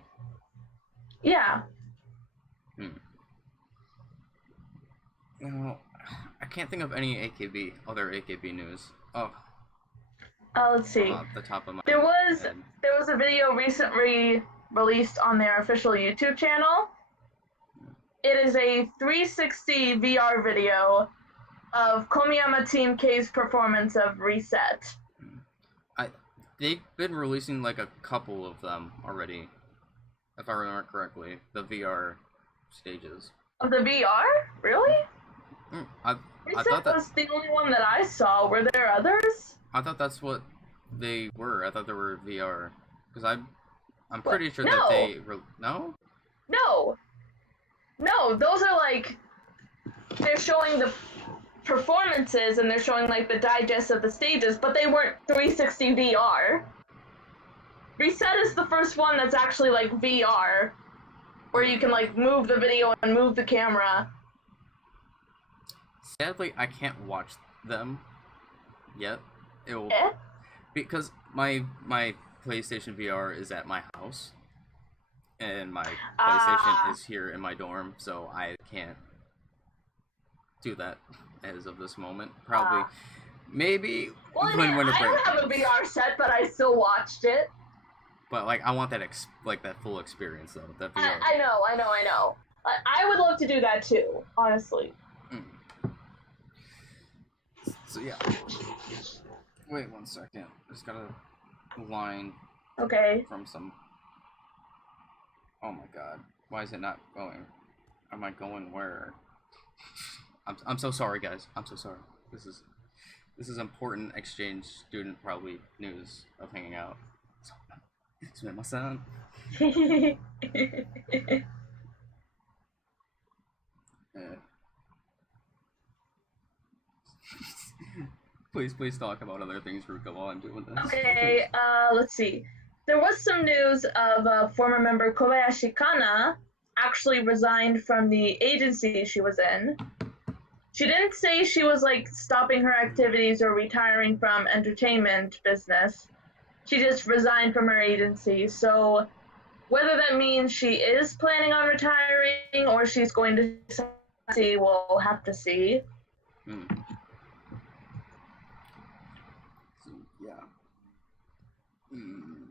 Yeah. Now, I can't think of any other AKB news. Let's see. Off the top of my there was head. There was a video recently released on their official YouTube channel. It is a 360 VR video of Komiyama Team K's performance of Reset. They've been releasing like a couple of them already, if I remember correctly. The VR stages. Of the VR? Really? I Reset thought that was the only one that I saw. Were there others? I thought that's what they were. I thought they were VR, because I'm pretty sure No. that they no. No, those are like, they're showing the performances and they're showing like the digest of the stages, but they weren't 360 VR. Reset is the first one that's actually like VR, where you can like move the video and move the camera. Sadly, I can't watch them yet. It will, Eh? because my PlayStation VR is at my house, and my PlayStation is here in my dorm, so I can't do that as of this moment. Probably, maybe Well, when winter I break. don't have a VR set, but I still watched it. But like, I want that that full experience though. That VR. I know. I would love to do that too, honestly. So yeah. Wait 1 second. I just got a line. Okay. From some. Oh my god. Why is it not going? Am I going where? I'm so sorry, guys. I'm so sorry. This is important exchange student probably news of hanging out. It's my son. Please talk about other things, Ruka, while I'm doing this. Okay, let's see. There was some news of former member Kobayashi Kana actually resigned from the agency she was in. She didn't say she was like stopping her activities or retiring from entertainment business. She just resigned from her agency. So whether that means she is planning on retiring or she's going to see, we'll have to see.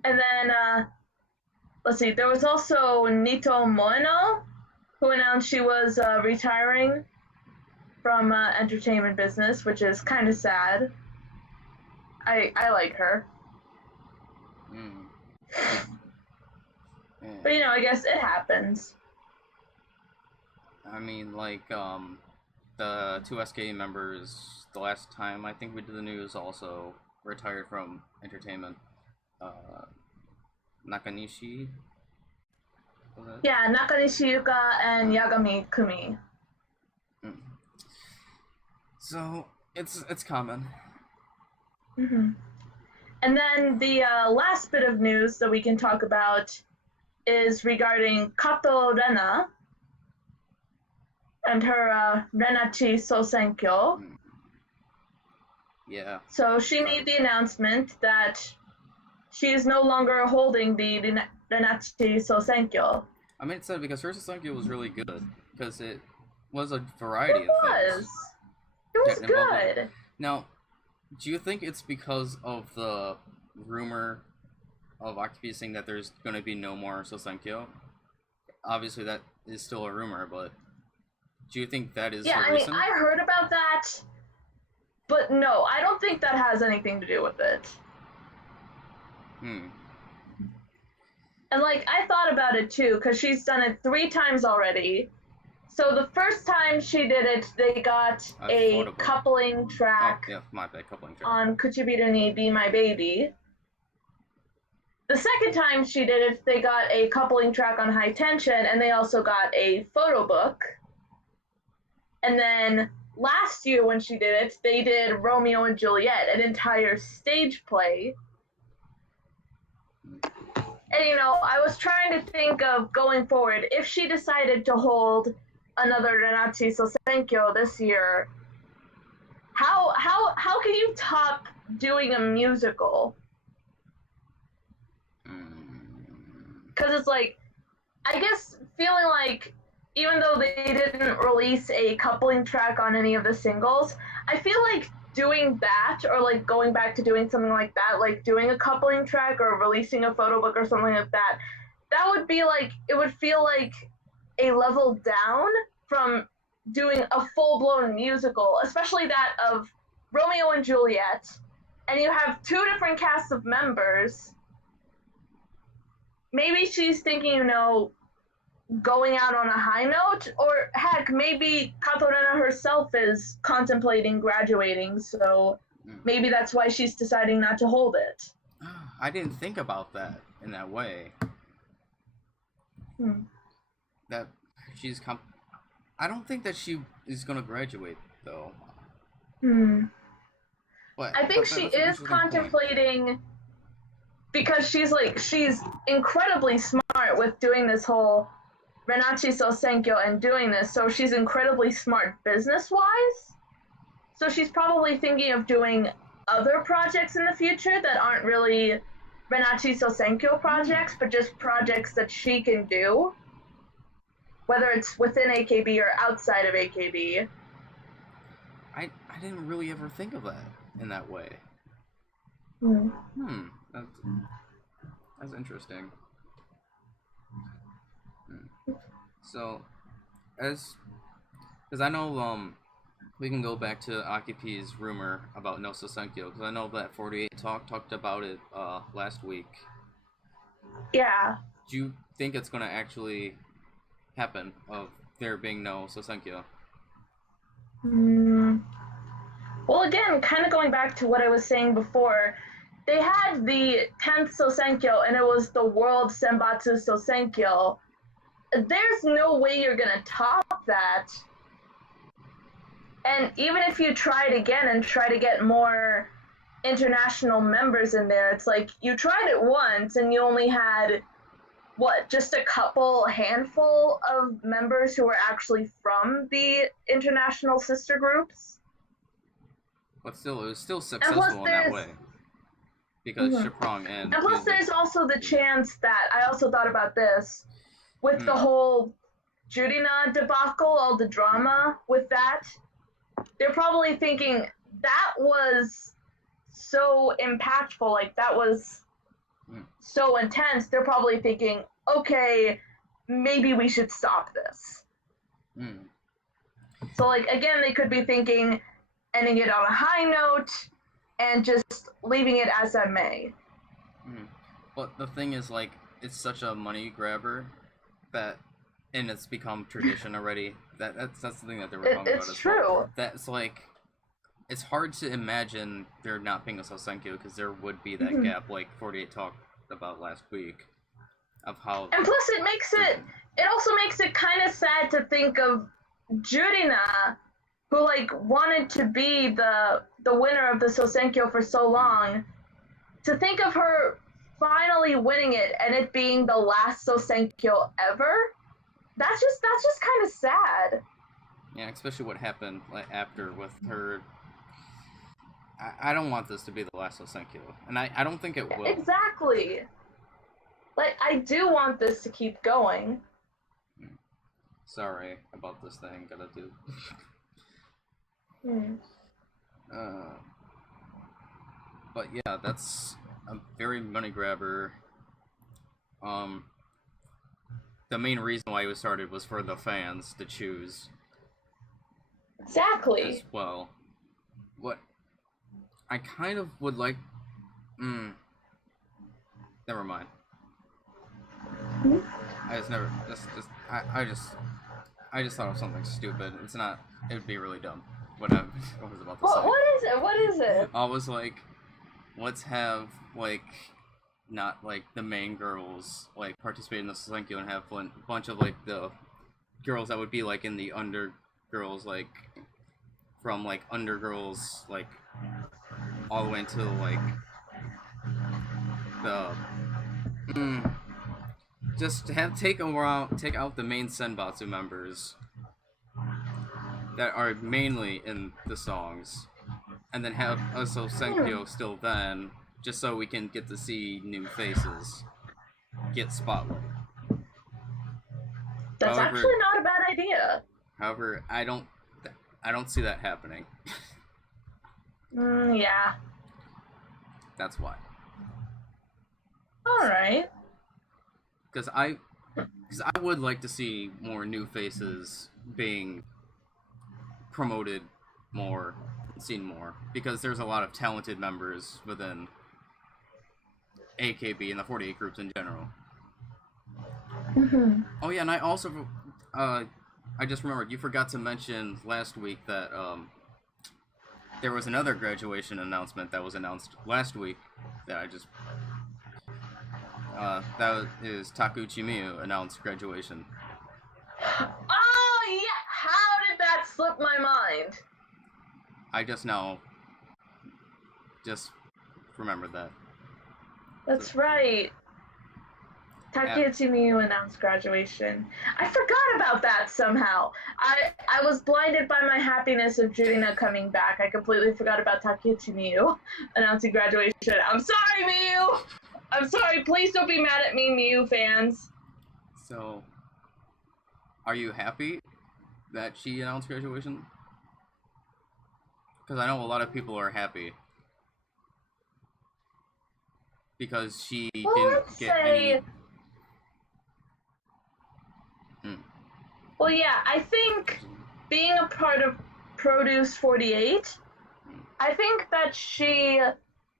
And then, let's see, there was also Nito Moeno, who announced she was retiring from entertainment business, which is kind of sad. I like her. But, you know, I guess it happens. I mean, like, the 2 SKE members, the last time I think we did the news, also retired from entertainment. Nakanishi? Yeah, Nakanishi Yuka and Yagami Kumi. So, it's common. And then the last bit of news that we can talk about is regarding Kato Rena and her Renachi Sosenkyo. Yeah. So she made the announcement that she is no longer holding the Renachi Sosenkyo. I mean, it's sad because her Sosenkyo was really good, because it was a variety of things. It was good. Now, do you think it's because of the rumor of Akibi saying that there's going to be no more Sosenkyo? Obviously, that is still a rumor, but do you think that is the reason? I heard about that, but no, I don't think that has anything to do with it. And, like, I thought about it, too, because she's done it 3 times already. So the first time she did it, they got a coupling track on Kuchibira ni Be My Baby. The second time she did it, they got a coupling track on High Tension, and they also got a photo book. And then last year when she did it, they did Romeo and Juliet, an entire stage play. And, you know, I was trying to think of going forward, if she decided to hold another Renatchi Sosenkyo this year, how can you top doing a musical? Because it's like, I guess feeling like, even though they didn't release a coupling track on any of the singles, I feel like doing that, or like going back to doing something like that, like doing a coupling track or releasing a photo book or something like that, that would be like, it would feel like a level down from doing a full-blown musical, especially that of Romeo and Juliet, and you have 2 different casts of members. Maybe she's thinking, you know, going out on a high note, or heck, maybe Katorena herself is contemplating graduating, so maybe that's why she's deciding not to hold it. I didn't think about that in that way. That she's I don't think that she is gonna graduate, though. But I think she is contemplating, because she's incredibly smart with doing this whole Renatchi Sosenkyo and doing this, so she's incredibly smart business-wise. So she's probably thinking of doing other projects in the future that aren't really Renatchi Sosenkyo projects, but just projects that she can do, whether it's within AKB or outside of AKB. I didn't really ever think of that in that way. That's interesting. So, because I know we can go back to Akipi's rumor about No Sosenkyo, because I know that 48 talked about it last week. Yeah. Do you think it's going to actually happen, of there being no Sosenkyo? Well, again, kind of going back to what I was saying before, they had the 10th Sosenkyo, and it was the World Senbatsu Sosenkyo. There's no way you're gonna top that. And even if you try it again and try to get more international members in there, it's like, you tried it once and you only had, what, just a handful of members who were actually from the international sister groups? But still, it was still successful in that way. Because Shiprong and plus there's also the chance that, I also thought about this, with the whole Jurina debacle, all the drama with that, they're probably thinking, that was so impactful, like, that was so intense, they're probably thinking, okay, maybe we should stop this. So, like, again, they could be thinking, ending it on a high note, and just leaving it as that may. But the thing is, like, it's such a money grabber that, and it's become tradition already. That's the thing that they were talking about. It's true. That's like, it's hard to imagine there not being a Sosenkyo, because there would be that gap, like 48 talked about last week, of how. And plus, it also makes it kind of sad to think of Jurina, who, like, wanted to be the winner of the Sosenkyo for so long, to think of her finally winning it and it being the last Sosenkyo ever. That's just kind of sad. Yeah, especially what happened after with her. I don't want this to be the last Sosenkyo, and I don't think it will. Exactly. Like, I do want this to keep going. Sorry about this thing. Gotta do. But yeah, that's a very money grabber. The main reason why it was started was for the fans to choose. Exactly. As well. What I kind of would like. Never mind. I just never, I just thought of something stupid. It's not, it would be really dumb. What I was about to say. What is it? What is it? I was like, let's have, like, not, like, the main girls, like, participate in the Senkyo and have a bunch of, like, the girls that would be, like, in the undergirls, like, from, like, undergirls, like, all the way into, like, the, just have take out the main Senbatsu members that are mainly in the songs, and then have also Senkyo still then, just so we can get to see new faces get spotlight. That's actually not a bad idea. However, I don't see that happening. Yeah. That's why. All right. Because I would like to see more new faces being promoted more, seen more, because there's a lot of talented members within AKB and the 48 groups in general. Oh yeah, and I also, I just remembered, you forgot to mention last week that there was another graduation announcement that was announced last week that I just, that is Takuchi Miyu announced graduation. Oh yeah, how did that slip my mind? I just now remembered that. That's right. Takuchi Miyu announced graduation. I forgot about that somehow. I was blinded by my happiness of Jurina coming back. I completely forgot about Takuchi Miyu announcing graduation. I'm sorry, Miyu! I'm sorry, please don't be mad at me, Miyu fans. So, are you happy that she announced graduation? Because I know a lot of people are happy. Because she didn't get any... Well, yeah, I think being a part of Produce 48, I think that she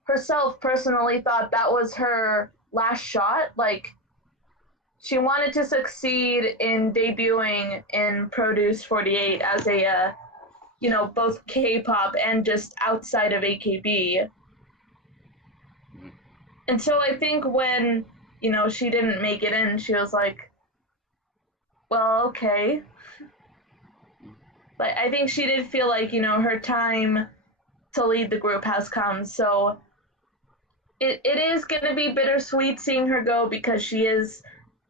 herself personally thought that was her last shot. Like, she wanted to succeed in debuting in Produce 48 as a, you know, both K-pop and just outside of AKB. And so I think when, you know, she didn't make it in, she was like, well, okay. But I think she did feel like, you know, her time to lead the group has come. So it is going to be bittersweet seeing her go because she is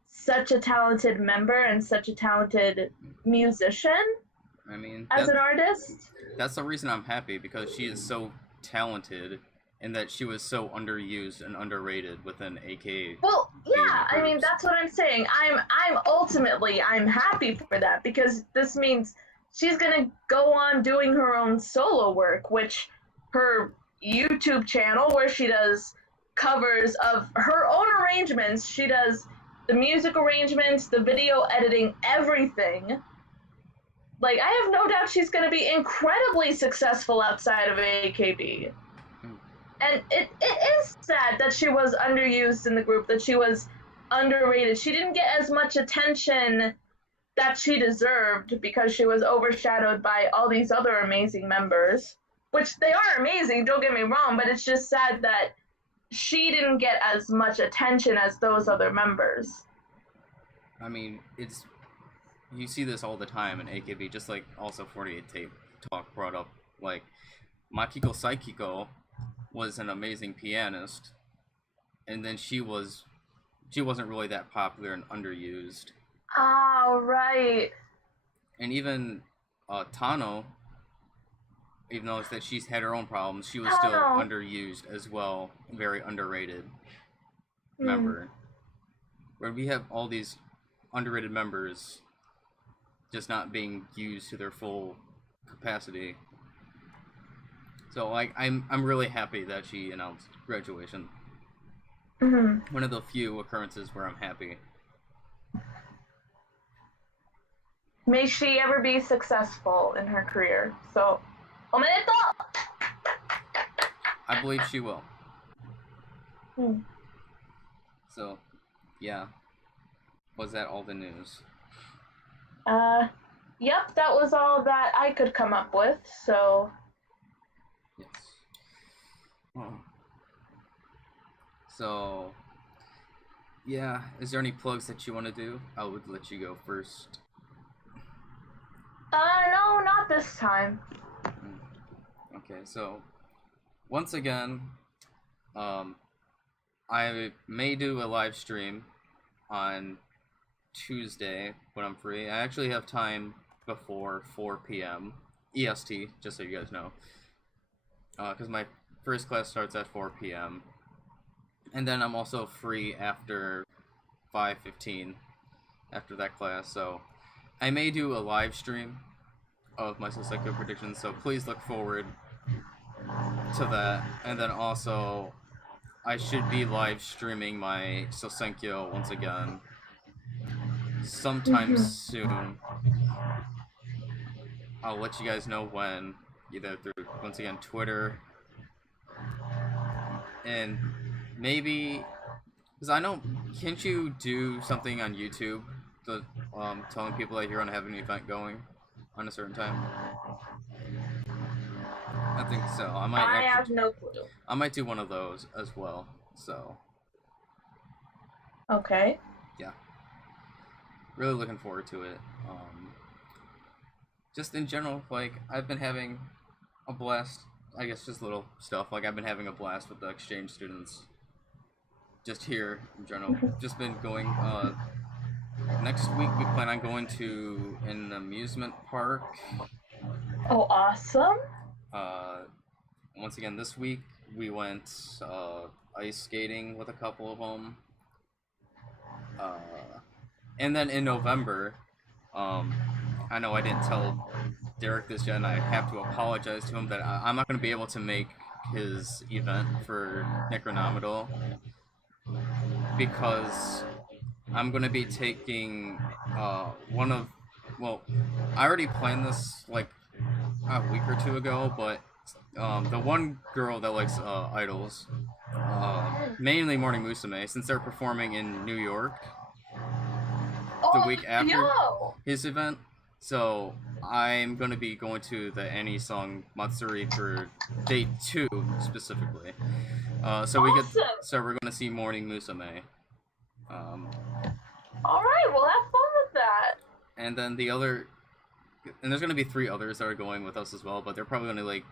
such a talented member and such a talented musician. I mean, as an artist. That's the reason I'm happy, because she is so talented and that she was so underused and underrated within AK. Well, yeah, I mean, that's what I'm saying. I'm ultimately happy for that, because this means she's gonna go on doing her own solo work, which her YouTube channel, where she does covers of her own arrangements, she does the music arrangements, the video editing, everything. Like, I have no doubt she's gonna be incredibly successful outside of AKB. And it is sad that she was underused in the group, that she was underrated. She didn't get as much attention that she deserved because she was overshadowed by all these other amazing members, which they are amazing, don't get me wrong, but it's just sad that she didn't get as much attention as those other members. I mean, you see this all the time in AKB, just like also 48 Tape Talk brought up, like, Makiko Saikiko was an amazing pianist, and then she wasn't really that popular and underused. Oh, right. And even Tano, even though it's that she's had her own problems, she was still underused as well, very underrated member. Where we have all these underrated members just not being used to their full capacity. So, like, I'm really happy that she announced graduation. One of the few occurrences where I'm happy. May she ever be successful in her career. So, omedetou! I believe she will. So, yeah. Was that all the news? Yep, that was all that I could come up with, so... Yes. Oh. So... Yeah, is there any plugs that you want to do? I would let you go first. No, not this time. Okay, so... Once again, I may do a live stream on Tuesday when I'm free. I actually have time before 4 p.m. EST, just so you guys know. Because my first class starts at 4 p.m. And then I'm also free after 5:15 after that class, so I may do a live stream of my Sosenkyo predictions, so please look forward to that. And then also, I should be live streaming my Sosenkyo once again sometime soon. I'll let you guys know when, either through, once again, Twitter, and maybe, because I know, can't you do something on YouTube, to, telling people that you're going to have an event going on a certain time? I think so. I have no clue. I might do one of those as well, so. Okay. Yeah. Really looking forward to it. Just in general, like, I've been having a blast. I guess just little stuff. Like, I've been having a blast with the exchange students. Just here, in general. Just been going, next week we plan on going to an amusement park. Oh, awesome. Once again, this week we went, ice skating with a couple of them. And then in November, I know I didn't tell Derek this yet, and I have to apologize to him that I'm not going to be able to make his event for Necronominal because I'm going to be taking one of, well, I already planned this like a week or two ago, but the one girl that likes idols, mainly Morning Musume, since they're performing in New York the week after his event, so I'm going to be going to the Annie song Matsuri for date 2 specifically. So we're going to see Morning Musume. Alright, we'll have fun with that. And then the other, and there's going to be 3 others that are going with us as well, but they're probably going to like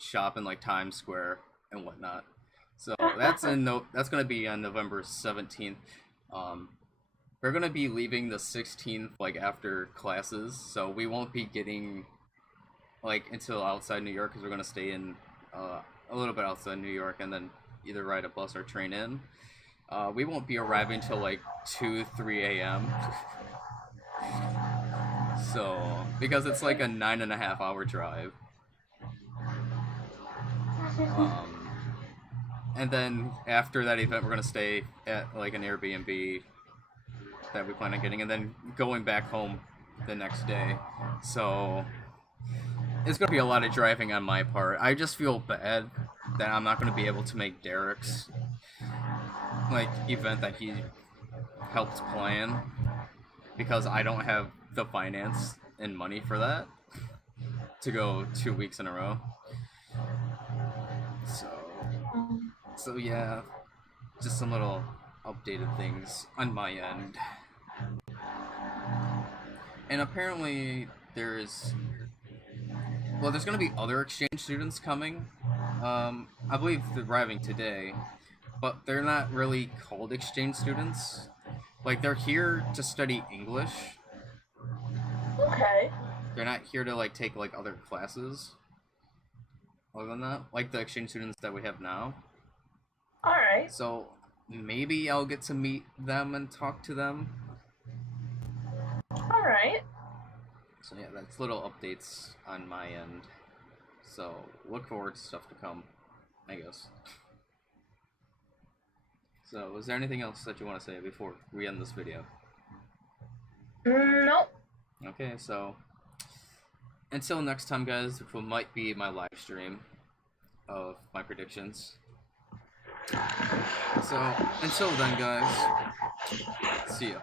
shop in like Times Square and whatnot. So that's that's going to be on November 17th. We're going to be leaving the 16th, like, after classes, so we won't be getting, like, until outside New York, because we're going to stay in, a little bit outside New York, and then either ride a bus or train in. We won't be arriving till, like, 2, 3 a.m. So, because it's, like, a 9.5-hour drive. And then, after that event, we're going to stay at, like, an Airbnb that we plan on getting, and then going back home the next day. So it's gonna be a lot of driving on my part. I just feel bad that I'm not gonna be able to make Derek's like event that he helped plan because I don't have the finance and money for that to go 2 weeks in a row. So yeah, just some little updated things on my end. And apparently there's going to be other exchange students coming. I believe they're arriving today, but they're not really called exchange students. Like, they're here to study English. Okay. They're not here to, like, take, like, other classes. Other than that, like the exchange students that we have now. Alright. So maybe I'll get to meet them and talk to them. Alright. So yeah, that's little updates on my end. So look forward to stuff to come, I guess. So is there anything else that you want to say before we end this video? Nope. Okay, so until next time, guys, which might be my live stream of my predictions. So until then, guys, see ya.